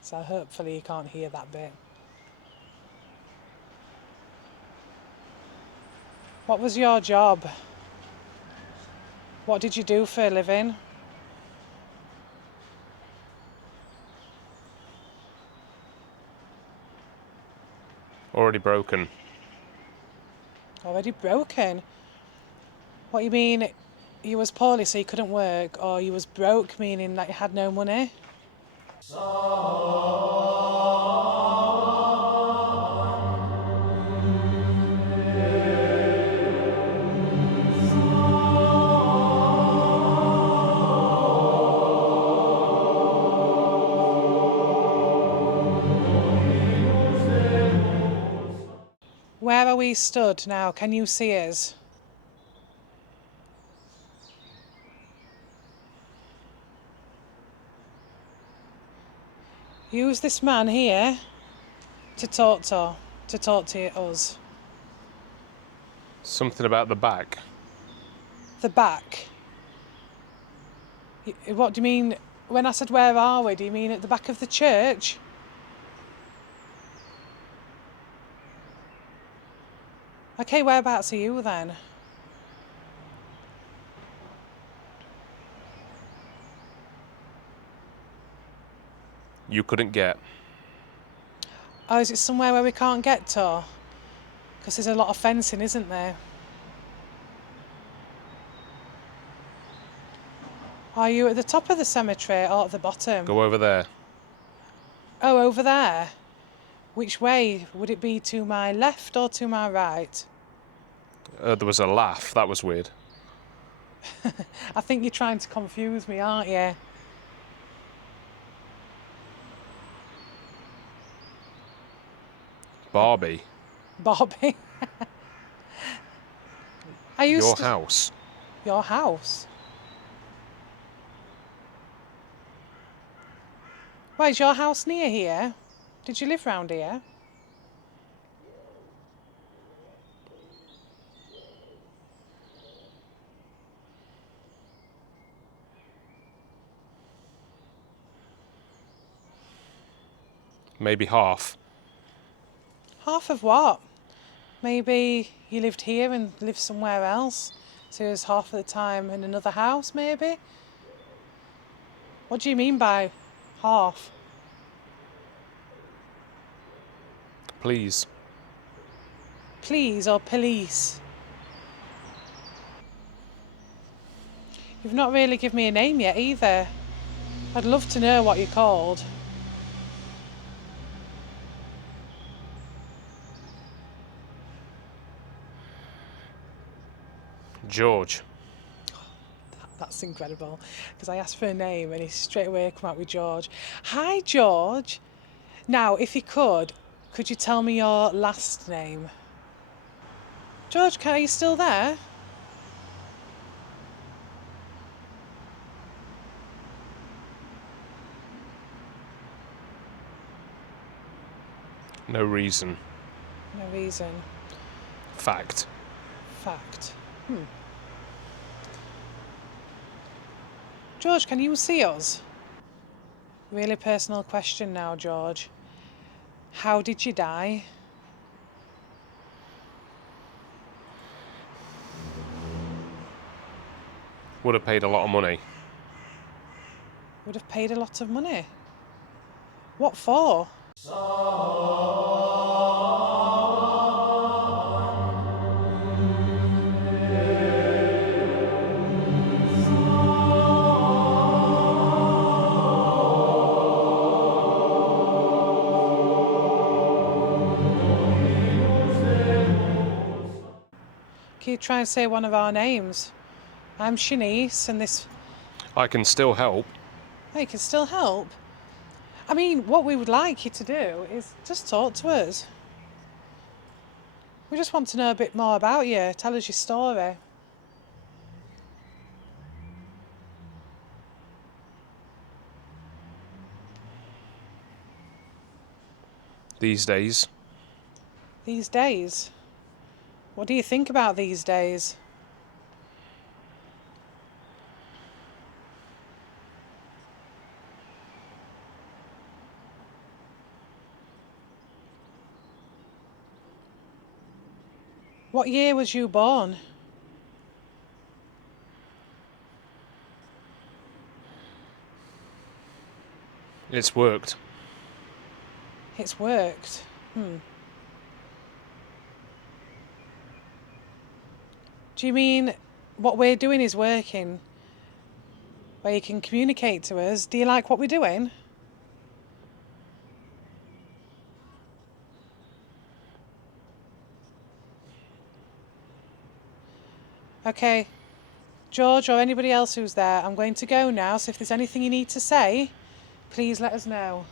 So hopefully you can't hear that bit. What was your job? What did you do for a living? Already broken. Already broken? What you mean, you was poorly so you couldn't work, or you was broke meaning that you had no money? Where are we stood now? Can you see us? Use this man here to talk to us. Something about the back. The back. What do you mean? When I said where are we, do you mean at the back of the church? Okay, whereabouts are you then? You couldn't get. Oh, is it somewhere where we can't get to? Because there's a lot of fencing, isn't there? Are you at the top of the cemetery or at the bottom? Go over there. Oh, over there. Which way? Would it be to my left or to my right? There was a laugh. That was weird. I think you're trying to confuse me, aren't you? Barbie. Bobby. I used Your to... house. Your house? Wait, is your house near here? Did you live round here? Maybe half. Half of what? Maybe you lived here and lived somewhere else. So it was half of the time in another house, maybe? What do you mean by half? Please. Please or police? You've not really given me a name yet either. I'd love to know what you're called. George. That's incredible, because I asked for a name and he straight away come out with George. Hi, George. Now, if you could you tell me your last name? George, are you still there? No reason. No reason. Fact. Fact. George, can you see us? Really personal question now, George. How did you die? Would have paid a lot of money. Would have paid a lot of money. What for? Can you try and say one of our names? I'm Shanice, and this... I can still help. Oh, you can still help? I mean, what we would like you to do is just talk to us. We just want to know a bit more about you. Tell us your story. These days, These days? What do you think about these days? What year was you born? it's worked. It's worked. Do you mean what we're doing is working? Where you can communicate to us? Do you like what we're doing? Okay, George or anybody else who's there, I'm going to go now, so if there's anything you need to say, please let us know.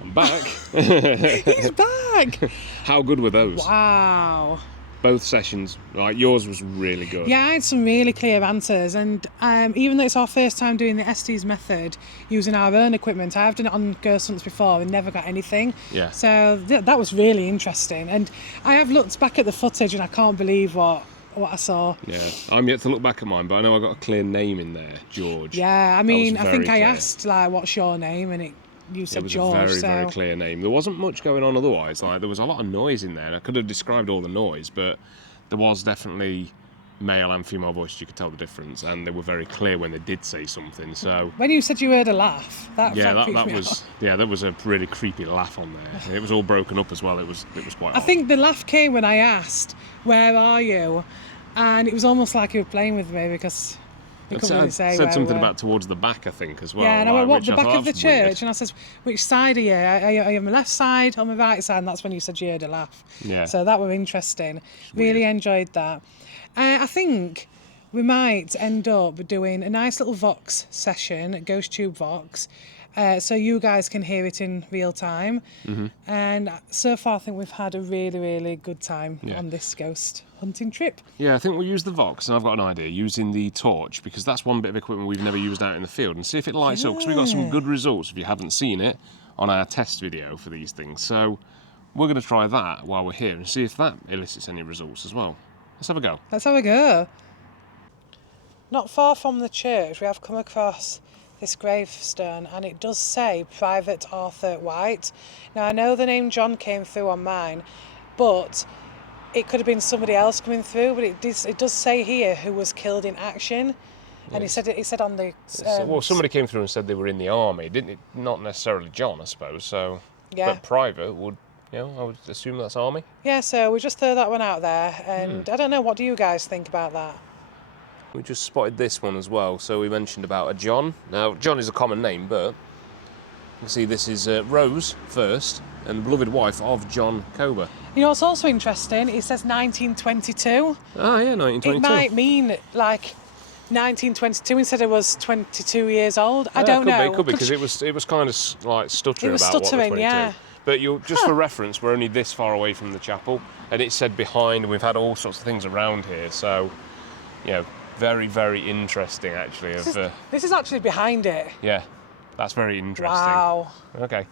I'm back. He's back! How good were those? Wow. Both sessions, like yours was really good. Yeah, I had some really clear answers, and even though it's our first time doing the Estes Method using our own equipment, I have done it on ghost hunts before and never got anything. Yeah. So that was really interesting, and I have looked back at the footage and I can't believe what I saw. Yeah, I'm yet to look back at mine, but I know I got a clear name in there, George. Yeah, I mean, I think I clear. asked, like, what's your name, and you said It was George. a very, so very clear name. There wasn't much going on otherwise. Like, there was a lot of noise in there, and I could have described all the noise, but there was definitely male and female voices. You could tell the difference, and they were very clear when they did say something. So when you said you heard a laugh, that was a really creepy laugh on there. It was all broken up as well. It was quite. I think the laugh came when I asked, "Where are you?" And it was almost like you were playing with me because we couldn't really say. Said something about towards the back, I think, as well. Yeah, and I went, what, the I back thought, of the that's church? weird. And I said, which side are you? Are you on my left side or my right side? And that's when you said you heard a laugh. Yeah. So that were interesting. Really enjoyed that. I think we might end up doing a nice little Vox session, a Ghost Tube Vox, so you guys can hear it in real time. Mm-hmm. And so far I think we've had a really, really good time on this ghost hunting trip. Yeah, I think we'll use the Vox, and I've got an idea, using the torch, because that's one bit of equipment we've never used out in the field, and see if it lights up, because we got some good results, if you haven't seen it, on our test video for these things. So we're going to try that while we're here and see if that elicits any results as well. Let's have a go. Let's have a go. Not far from the church, we have come across this gravestone, and it does say Private Arthur White. Now, I know the name John came through on mine, but it could have been somebody else coming through, but it does say here who was killed in action. And he said on the... well, somebody came through and said they were in the army, didn't it? Not necessarily John, I suppose, so... Yeah. But private would, I would assume that's army. Yeah, so we just throw that one out there, and I don't know, what do you guys think about that? we just spotted this one as well. So we mentioned about a John. Now, John is a common name, but you can see this is Rose first, and the beloved wife of John Cober. You know what's also interesting? It says 1922. Ah, yeah, 1922. It might mean like 1922 instead it was 22 years old. I don't know. It could be because it was kind of like stuttering about what was 22. Yeah. But just for reference, we're only this far away from the chapel, and it said behind, and we've had all sorts of things around here. So, you know, very, very interesting actually. This is actually behind it. Yeah, that's very interesting. Wow. Okay,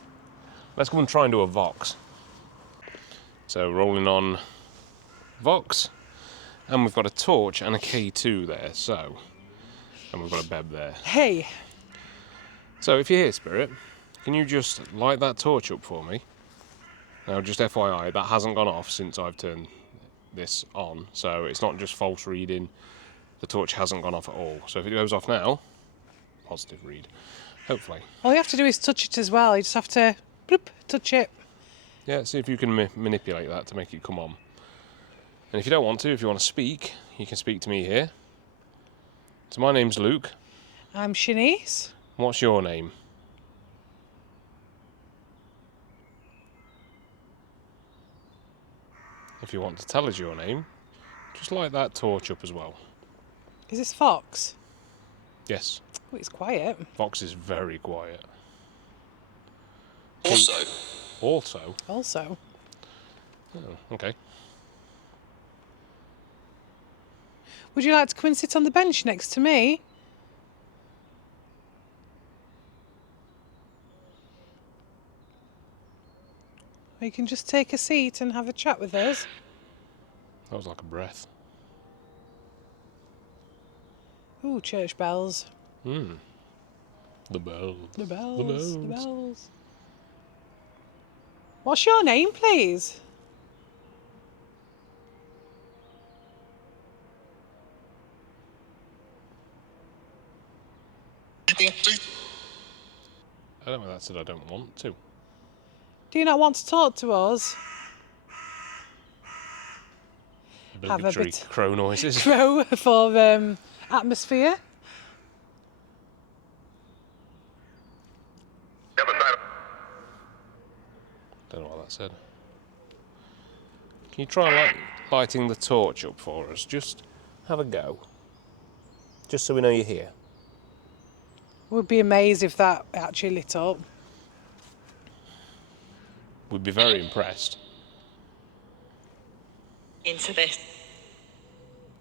let's go and try and do a Vox. So rolling on Vox, and we've got a torch and a K2 there. So, and we've got a Beb there. Hey. So if you're here, Spirit, can you just light that torch up for me? Now, just FYI, that hasn't gone off since I've turned this on, so it's not just false reading. The torch hasn't gone off at all. So if it goes off now, positive read, hopefully. All you have to do is touch it as well. You just have to bloop, touch it. Yeah, see if you can manipulate that to make it come on. And if you don't want to, if you want to speak, you can speak to me here. So my name's Luke. I'm Shanice. What's your name? If you want to tell us your name, just light that torch up as well. Is this Fox? Yes. Oh, it's quiet. Fox is very quiet. Also. Also. Oh, okay. Would you like to come and sit on the bench next to me? Or you can just take a seat and have a chat with us. That was like a breath. Ooh, church bells. The bells. The bells. The bells. The bells. What's your name, please? I don't know if that said I don't want to. Do you not want to talk to us? Obligatory crow noises. Crow for atmosphere. Don't know what that said. Can you try lighting the torch up for us? Just have a go. Just so we know you're here. We'd be amazed if that actually lit up. We'd be very impressed. Into this.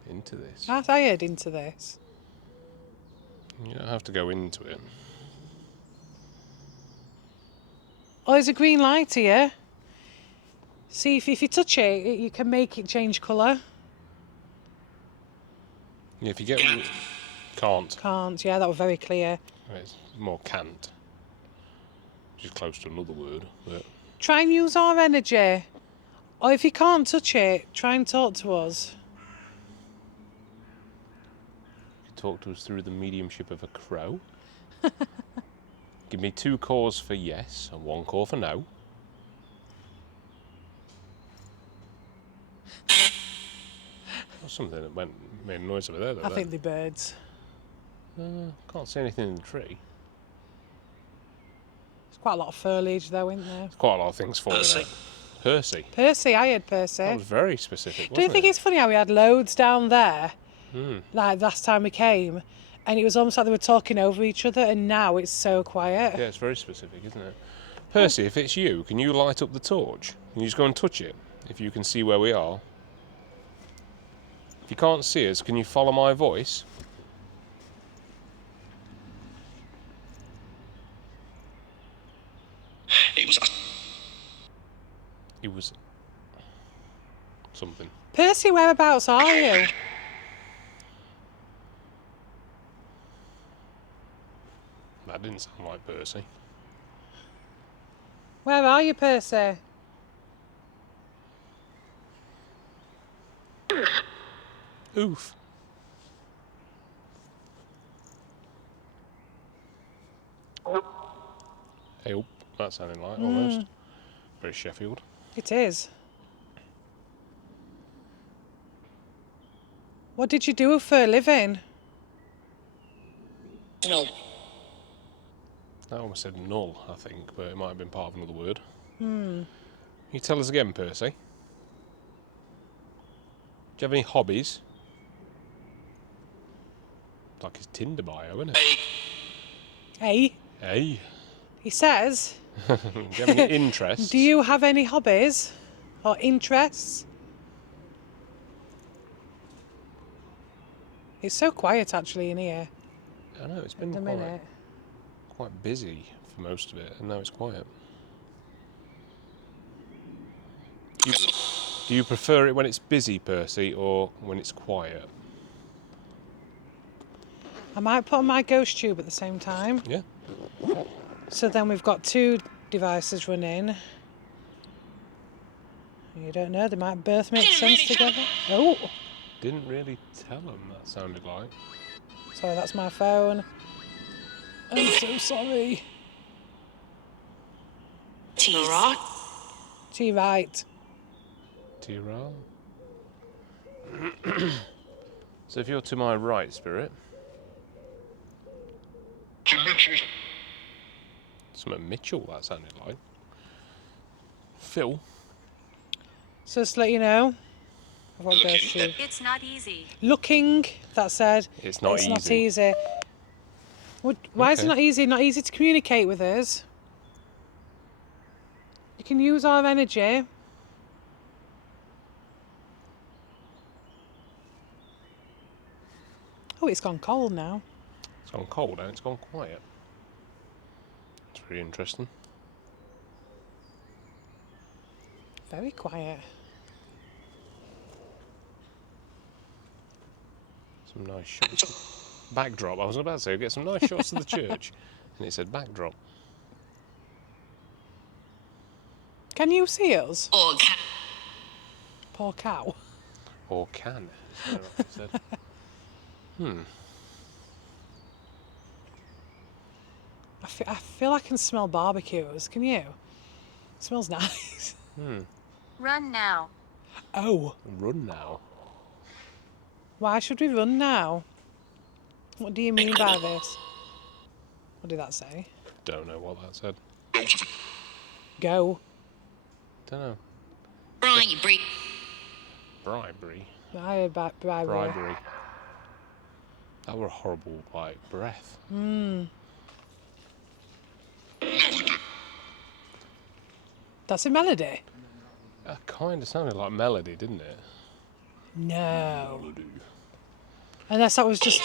Into this. I heard into this. You don't have to go into it. Oh, there's a green light here. See, if you touch it, you can make it change colour. Yeah, if you get... Can't. Can't, yeah, that was very clear. It's more can't. Which is close to another word, but... Try and use our energy. Or if you can't touch it, try and talk to us. You can talk to us through the mediumship of a crow. Give me 2 cores for yes and 1 core for no. That's something that made a noise over there, though. I think they're birds. Can't see anything in the tree. There's quite a lot of foliage though, isn't there? Quite a lot of things falling out. Percy. Percy, I heard Percy. That was very specific, wasn't Do you think it? it's funny how we had loads down there, like last time we came, and it was almost like they were talking over each other, and now it's so quiet. Yeah, it's very specific, isn't it? Percy, if it's you, can you light up the torch? Can you just go and touch it, if you can see where we are? If you can't see us, can you follow my voice? It was something. Percy, whereabouts are you? That didn't sound like Percy. Where are you, Percy? Oof. Hey, oh, that sounded like almost. Very Sheffield. It is. What did you do for a living? No. I almost said null, I think, but it might have been part of another word. Can you tell us again, Percy? Do you have any hobbies? It's like his Tinder bio, isn't it? Hey, Hey. he says, Do you have any interests? do you have any hobbies or interests? It's so quiet actually in here I know, it's at been the minute. quite busy for most of it, and now it's quiet. Do you prefer it when it's busy, Percy, or when it's quiet? I might put on my ghost tube at the same time. Yeah. So then we've got two devices running. You don't know, they might both make sense together. Oh, Didn't really tell him that sounded like. sorry, that's my phone. I'm so sorry. T-Rock. T-right. Tira. So if you're to my right, Spirit. Something Mitchell, that sounded like. Phil. So just to let you know, I've got ghost tube. It's not easy. Looking, that said, It's not it's easy. not easy. Why is it Okay. not easy? Not easy to communicate with us. You can use our energy. Oh, it's gone cold now. It's gone cold and it's gone quiet. It's very interesting. Very quiet. Some nice shots. Backdrop. I was about to say, get some nice shots of the church. And it said backdrop. Can you see us? Or Poor cow. Or can. Is what it said. I feel I can smell barbecues. Can you? It smells nice. Run now. Oh, Run now. why should we run now? What do you mean by this? What did that say? Don't know what that said. Go. Don't know. bribery. Bribery. I heard about bribery. Bribery. That were a horrible, like, breath. That's a melody? That kind of sounded like melody, didn't it? No. Melody. Unless that was just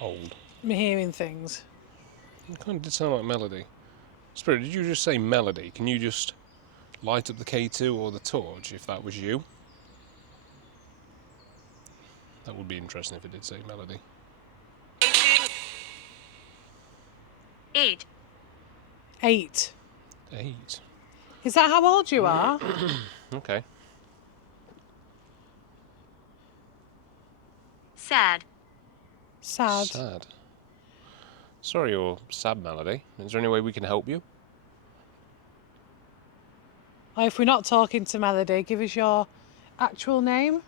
Old. me hearing things. It kind of did sound like melody. Spirit, did you just say melody? Can you just light up the K2 or the torch if that was you? That would be interesting if it did say melody. 8. 8. 8. Is that how old you are? Okay. Sad. Sad. Sad. Sorry, you're sad, Melody. Is there any way we can help you? Or if we're not talking to Melody, give us your actual name.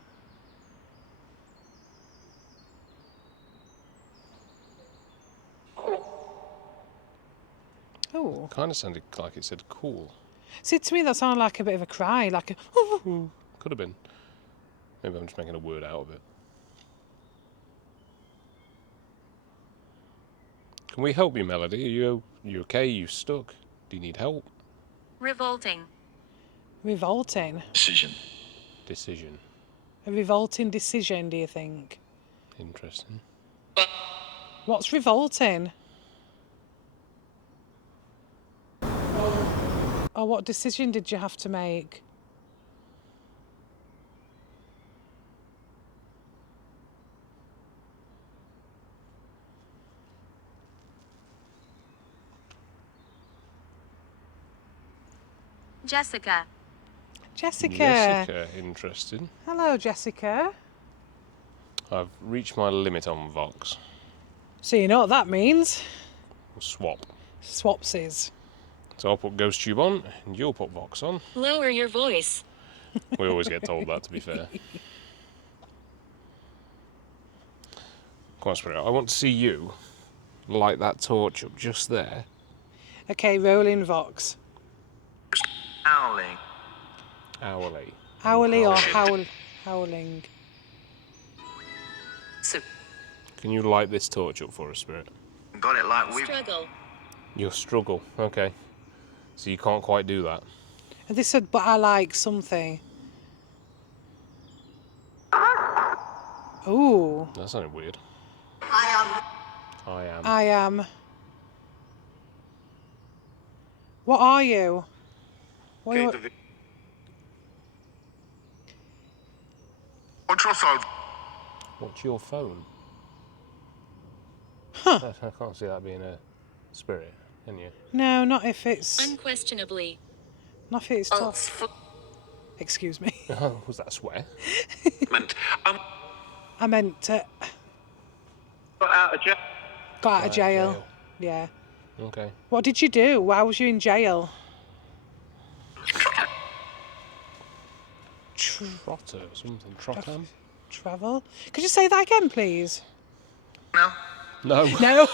Oh. Kind of sounded like it said cool. See, to me that sounded like a bit of a cry, like a... Could have been. Maybe I'm just making a word out of it. Can we help you, Melody? Are you okay? You stuck? Do you need help? Revolting. Revolting. Decision. A revolting decision, do you think? Interesting. What's revolting? Or what decision did you have to make? Jessica. Jessica. Jessica, interesting. Hello, Jessica. I've reached my limit on Vox. So you know what that means? We'll swap. Swapsies. So I'll put Ghost Tube on, and you'll put Vox on. Lower your voice. We always get told that, to be fair. Come on, Spirit. I want to see you light that torch up just there. Okay, rolling Vox. Howling. Hourly. Howly or howling? Can you light this torch up for us, Spirit? Got it like we. Struggle. Your struggle. Okay. So you can't quite do that. And they said, but I like something. Ooh. That sounded weird. I I am. What are you? What are you? What's your phone? What's your phone? Huh. I can't see that being a spirit, can you? No, not if it's. Unquestionably. Not if it's tough. Excuse me. Oh, was that a swear? I meant Got out of jail. got out of jail. Yeah. Okay. What did you do? Why was you in jail? Trotter, something. Trottam? Travel? Could you say that again, please? No. No. No.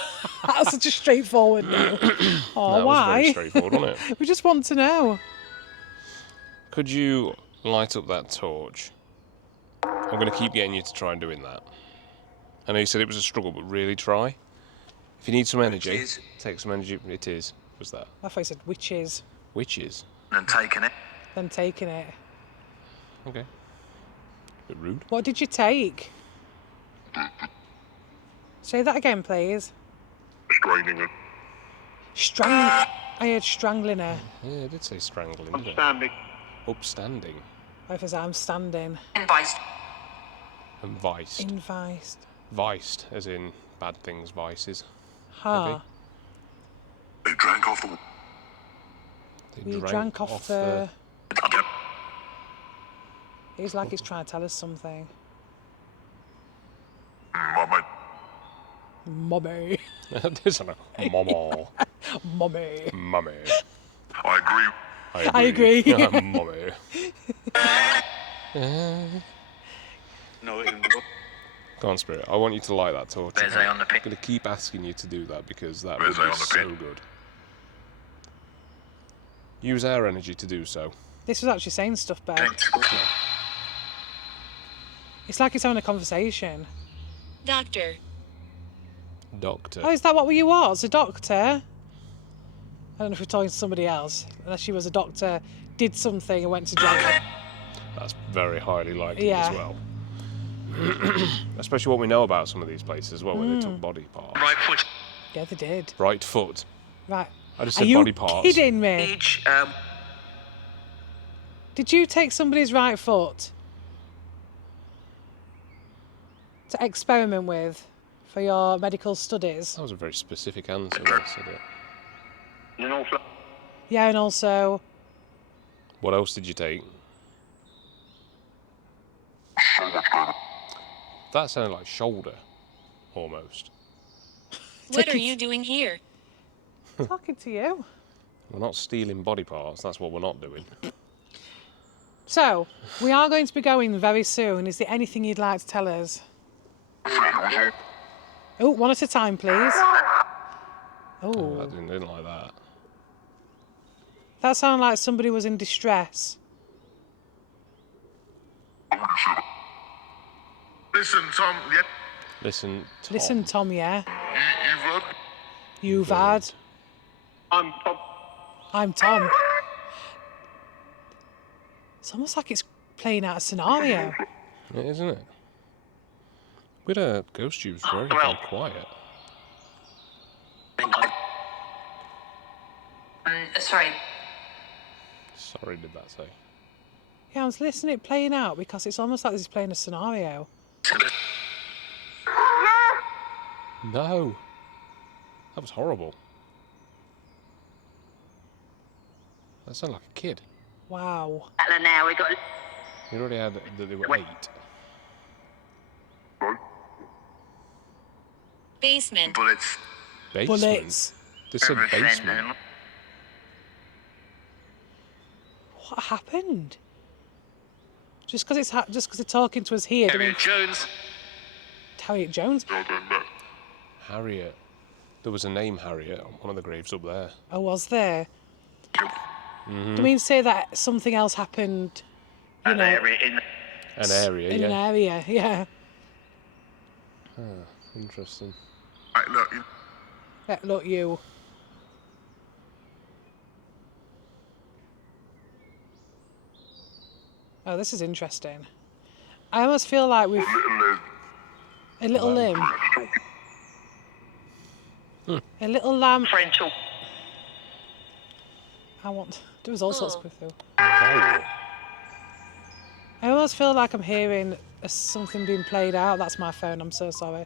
That's such a straightforward no. Oh, That was why? very straightforward, wasn't it? We just want to know. Could you light up that torch? I'm going to keep getting you to try and doing that. I know you said it was a struggle, but really try. If you need some energy, Witches. take some energy. It is. What's that? I thought you said witches, Witches. And taking it. then taking it. Okay. Bit rude. What did you take? Say that again, please. Straining it. Strangling. I heard strangling her. Yeah, I did say strangling, didn't it? Standing. Upstanding. I thought I'm standing. Advice. And viced. Invised. Viced, as in bad things, vices. Ha. They drank off the. They We drank off the. Yep. It's like he's trying to tell us something. Mama. Mummy. This one, mama. Mummy. Mummy. I agree. I agree. Mummy. No, it Go on, Spirit. I want you to light that torch. There's a on the I'm pin. going to keep asking you to do that because that There's would a be on the so pin. good. Use our energy to do so. This was actually saying stuff, Bev. It's like it's having a conversation. Doctor. Doctor. Oh, is that what you was? A doctor? I don't know if we're talking to somebody else. Unless she was a doctor, did something and went to jail. That's very highly likely Yeah. as well. Especially what we know about some of these places as well, where they took body parts. Right foot. Yeah, they did. Right foot. Right. I just Are said you body parts. kidding me? Each, Did you take somebody's right foot to experiment with for your medical studies? That was a very specific answer when I said it. you know, Yeah, and also What else did you take? That sounded like shoulder, almost. What are you doing here? talking to you. We're not stealing body parts, that's what we're not doing. So, we are going to be going very soon. Is there anything you'd like to tell us? Oh, one at a time, please. Oh, I didn't like that. that sounded like somebody was in distress. Listen, Tom. Yeah. Listen, Tom. Listen, Tom, yeah? You've heard. You've had... I'm Tom. I'm Tom. It's almost like it's playing out a scenario. Yeah, isn't it? With a ghost tube's very, very quiet. Sorry. Sorry, did that say? Yeah, I was listening to it playing out because it's almost like this is playing a scenario. No. That was horrible. That sounded like a kid. Wow. Now we got. You already had that they were Wait. 8. Basement. Bullets. Basement. Bullets. This said basement. What happened? Just because it's just because they're talking to us here, doesn't mean Harriet Jones. Harriet Jones. Harriet. There was a name Harriet on one of the graves up there. Oh, was there? Do you mean to say that something else happened, you know, An area, in an yeah. area? Yeah. Interesting. Right, look, Look, you. Oh, this is interesting. I almost feel like we've... A little limb. A little lamb. French. There was all sorts Oh. of through. Oh. I almost feel like I'm hearing something being played out. That's my phone, I'm so sorry.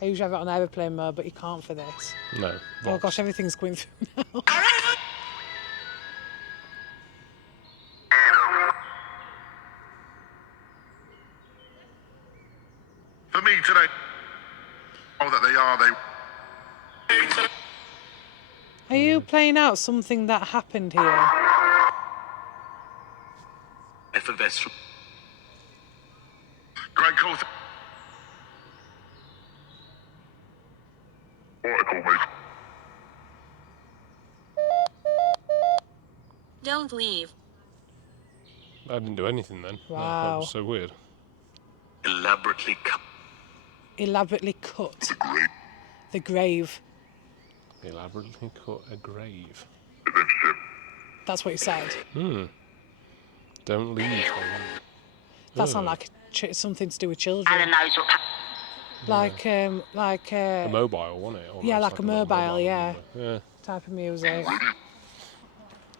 I usually have it on aeroplane mode, but you can't for this. No. Oh Vox. gosh, everything's going through now. for me today, oh, that they are, Are you playing out something that happened here? effervescent. Great call. Article, mate. Don't leave. I didn't do anything then. No, that Wow. was so weird. Elaborately cut. Elaborately cut. The grave. Elaborately cut a grave. That's what you said. Don't leave. That sounds like something to do with children. Alan knows what. A mobile, wasn't it? Almost Yeah, like a little mobile, yeah. Yeah. Type of music.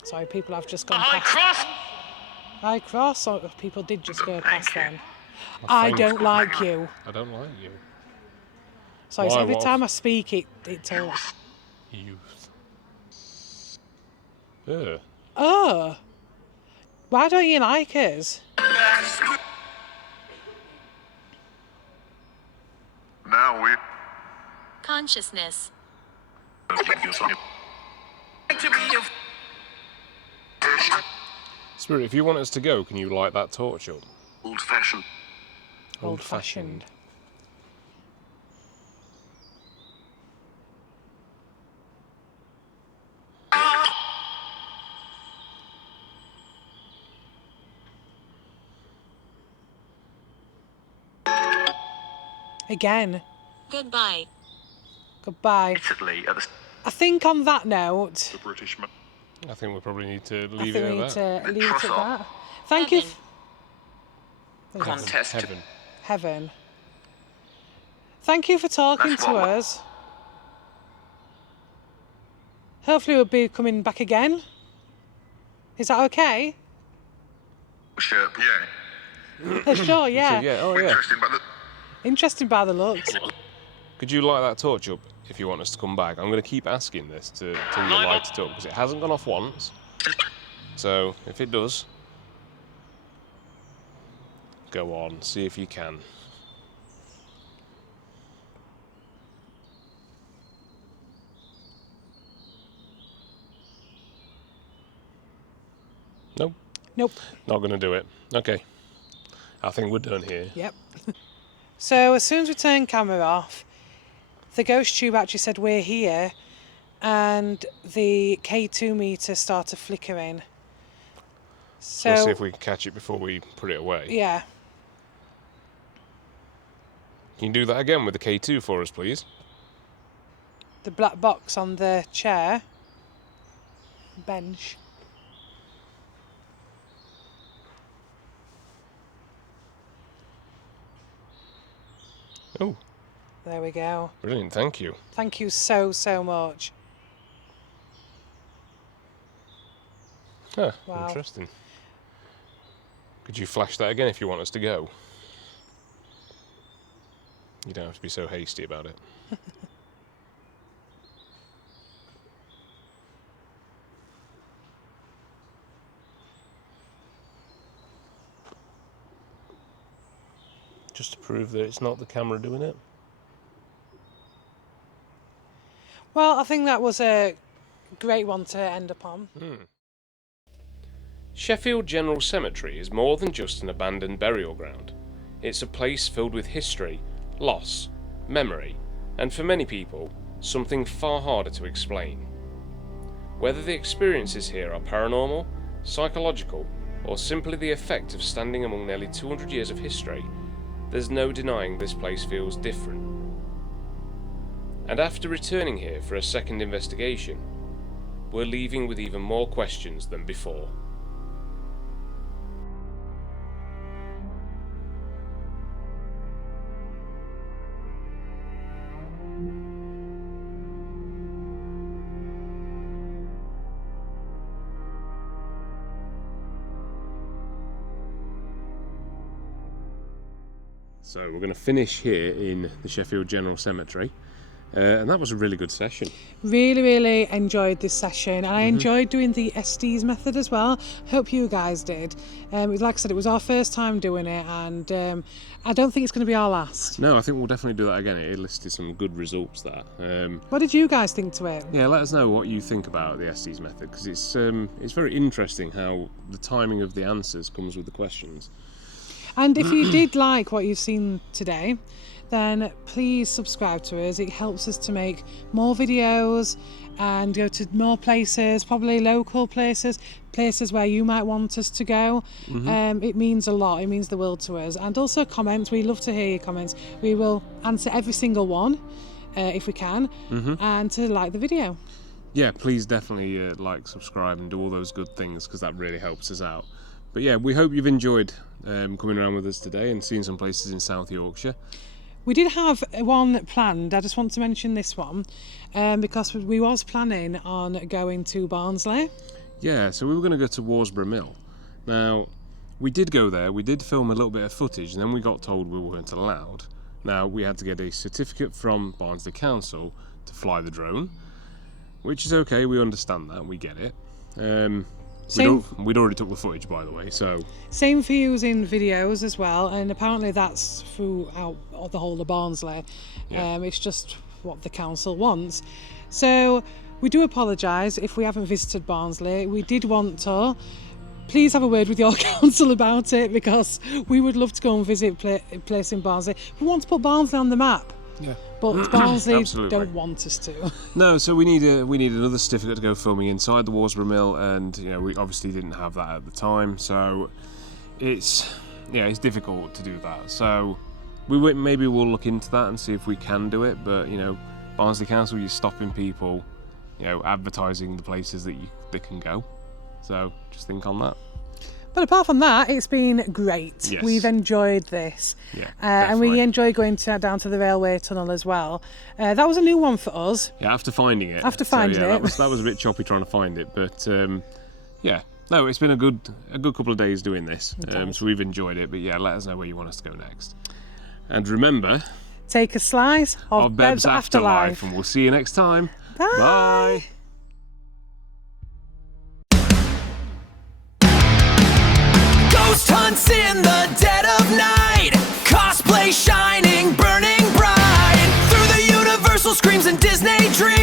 Sorry, people have just gone past. Cross. High cross, or people did just go past them. I don't like you. I don't like you. Sorry, so Why, every what? time I speak, it talks. Youth. Yeah. Oh, why don't you like us? Now we. Consciousness. Spirit, if you want us to go, can you light that torch up? Old-fashioned. Old-fashioned. Again. Goodbye. Goodbye. Italy at the I think on that note, British. I think we probably need to I leave think it we need at that. to leave it at that. Thank you. Heaven. Contest. Heaven. Heaven. Thank you for talking That's to what- us. Hopefully we'll be coming back again. Is that okay? Sure. Yeah. Sure, yeah. So, yeah, oh yeah. Interesting, but the. Interesting by the looks. Could you light that torch up if you want us to come back? I'm going to keep asking this till you light it up because it hasn't gone off once. So if it does, go on, see if you can. Nope, Nope. not going to do it. Okay, I think we're done here. Yep. So as soon as we turn camera off, the ghost tube actually said we're here, and the K2 meter started flickering. So Let's see if we can catch it before we put it away. yeah, Can you do that again with the K2 for us, please? the black box on the chair, bench. Oh, There we go. brilliant, thank you. Thank you so much. Ah, Wow. interesting. Could you flash that again if you want us to go? You don't have to be so hasty about it. Just to prove that it's not the camera doing it. Well, I think that was a great one to end upon. Sheffield General Cemetery is more than just an abandoned burial ground. It's a place filled with history, loss, memory, and for many people, something far harder to explain. Whether the experiences here are paranormal, psychological, or simply the effect of standing among nearly 200 years of history, there's no denying this place feels different. And after returning here for a second investigation, we're leaving with even more questions than before. So we're going to finish here in the Sheffield General Cemetery, and that was a really good session. Really enjoyed this session, and I enjoyed doing the Estes Method as well. Hope you guys did. Like I said, it was our first time doing it, and I don't think it's going to be our last. No, I think we'll definitely do that again. It listed some good results there. What did you guys think to it? Yeah, let us know what you think about the Estes Method, because it's very interesting how the timing of the answers comes with the questions. And if you did like what you've seen today, then please subscribe to us. It helps us to make more videos and go to more places, probably local places where you might want us to go. It means a lot. It means the world to us. And also comments. We love to hear your comments. We will answer every single one if we can, and to like the video. Yeah, please definitely like, subscribe, and do all those good things, because that really helps us out. But yeah, we hope you've enjoyed coming around with us today and seeing some places in South Yorkshire. We did have one planned. I just want to mention this one because we was planning on going to Barnsley. Yeah, so we were going to go to Mexborough Mill. Now, we did go there, we did film a little bit of footage, and then we got told we weren't allowed. Now, we had to get a certificate from Barnsley Council to fly the drone, which is okay, we understand that, we get it. We'd already took the footage, by the way, so... Same for using videos as well, and apparently that's throughout the whole of Barnsley. Yeah. It's just what the council wants. So we do apologise if we haven't visited Barnsley. We did want to. Please have a word with your council about it, because we would love to go and visit a place in Barnsley. We want to put Barnsley on the map. Yeah. But Barnsley Absolutely. don't want us to. No, so we need another certificate to go filming inside the Mexborough Mill, and we obviously didn't have that at the time, so it's difficult to do that. So maybe we'll look into that and see if we can do it. But Barnsley Council, you're stopping people, advertising the places that they can go. So just think on that. But apart from that, it's been great. Yes. We've enjoyed this. Yeah, and we enjoy going down to the railway tunnel as well. That was a new one for us. Yeah, after finding it. That was a bit choppy trying to find it, but no, it's been a good couple of days doing this. So we've enjoyed it. But yeah, let us know where you want us to go next. And remember, take a slice of Beb's Afterlife. And we'll see you next time. Bye. Bye. Ghost hunts in the dead of night, cosplay shining, burning bright, through the universal screams and Disney dreams.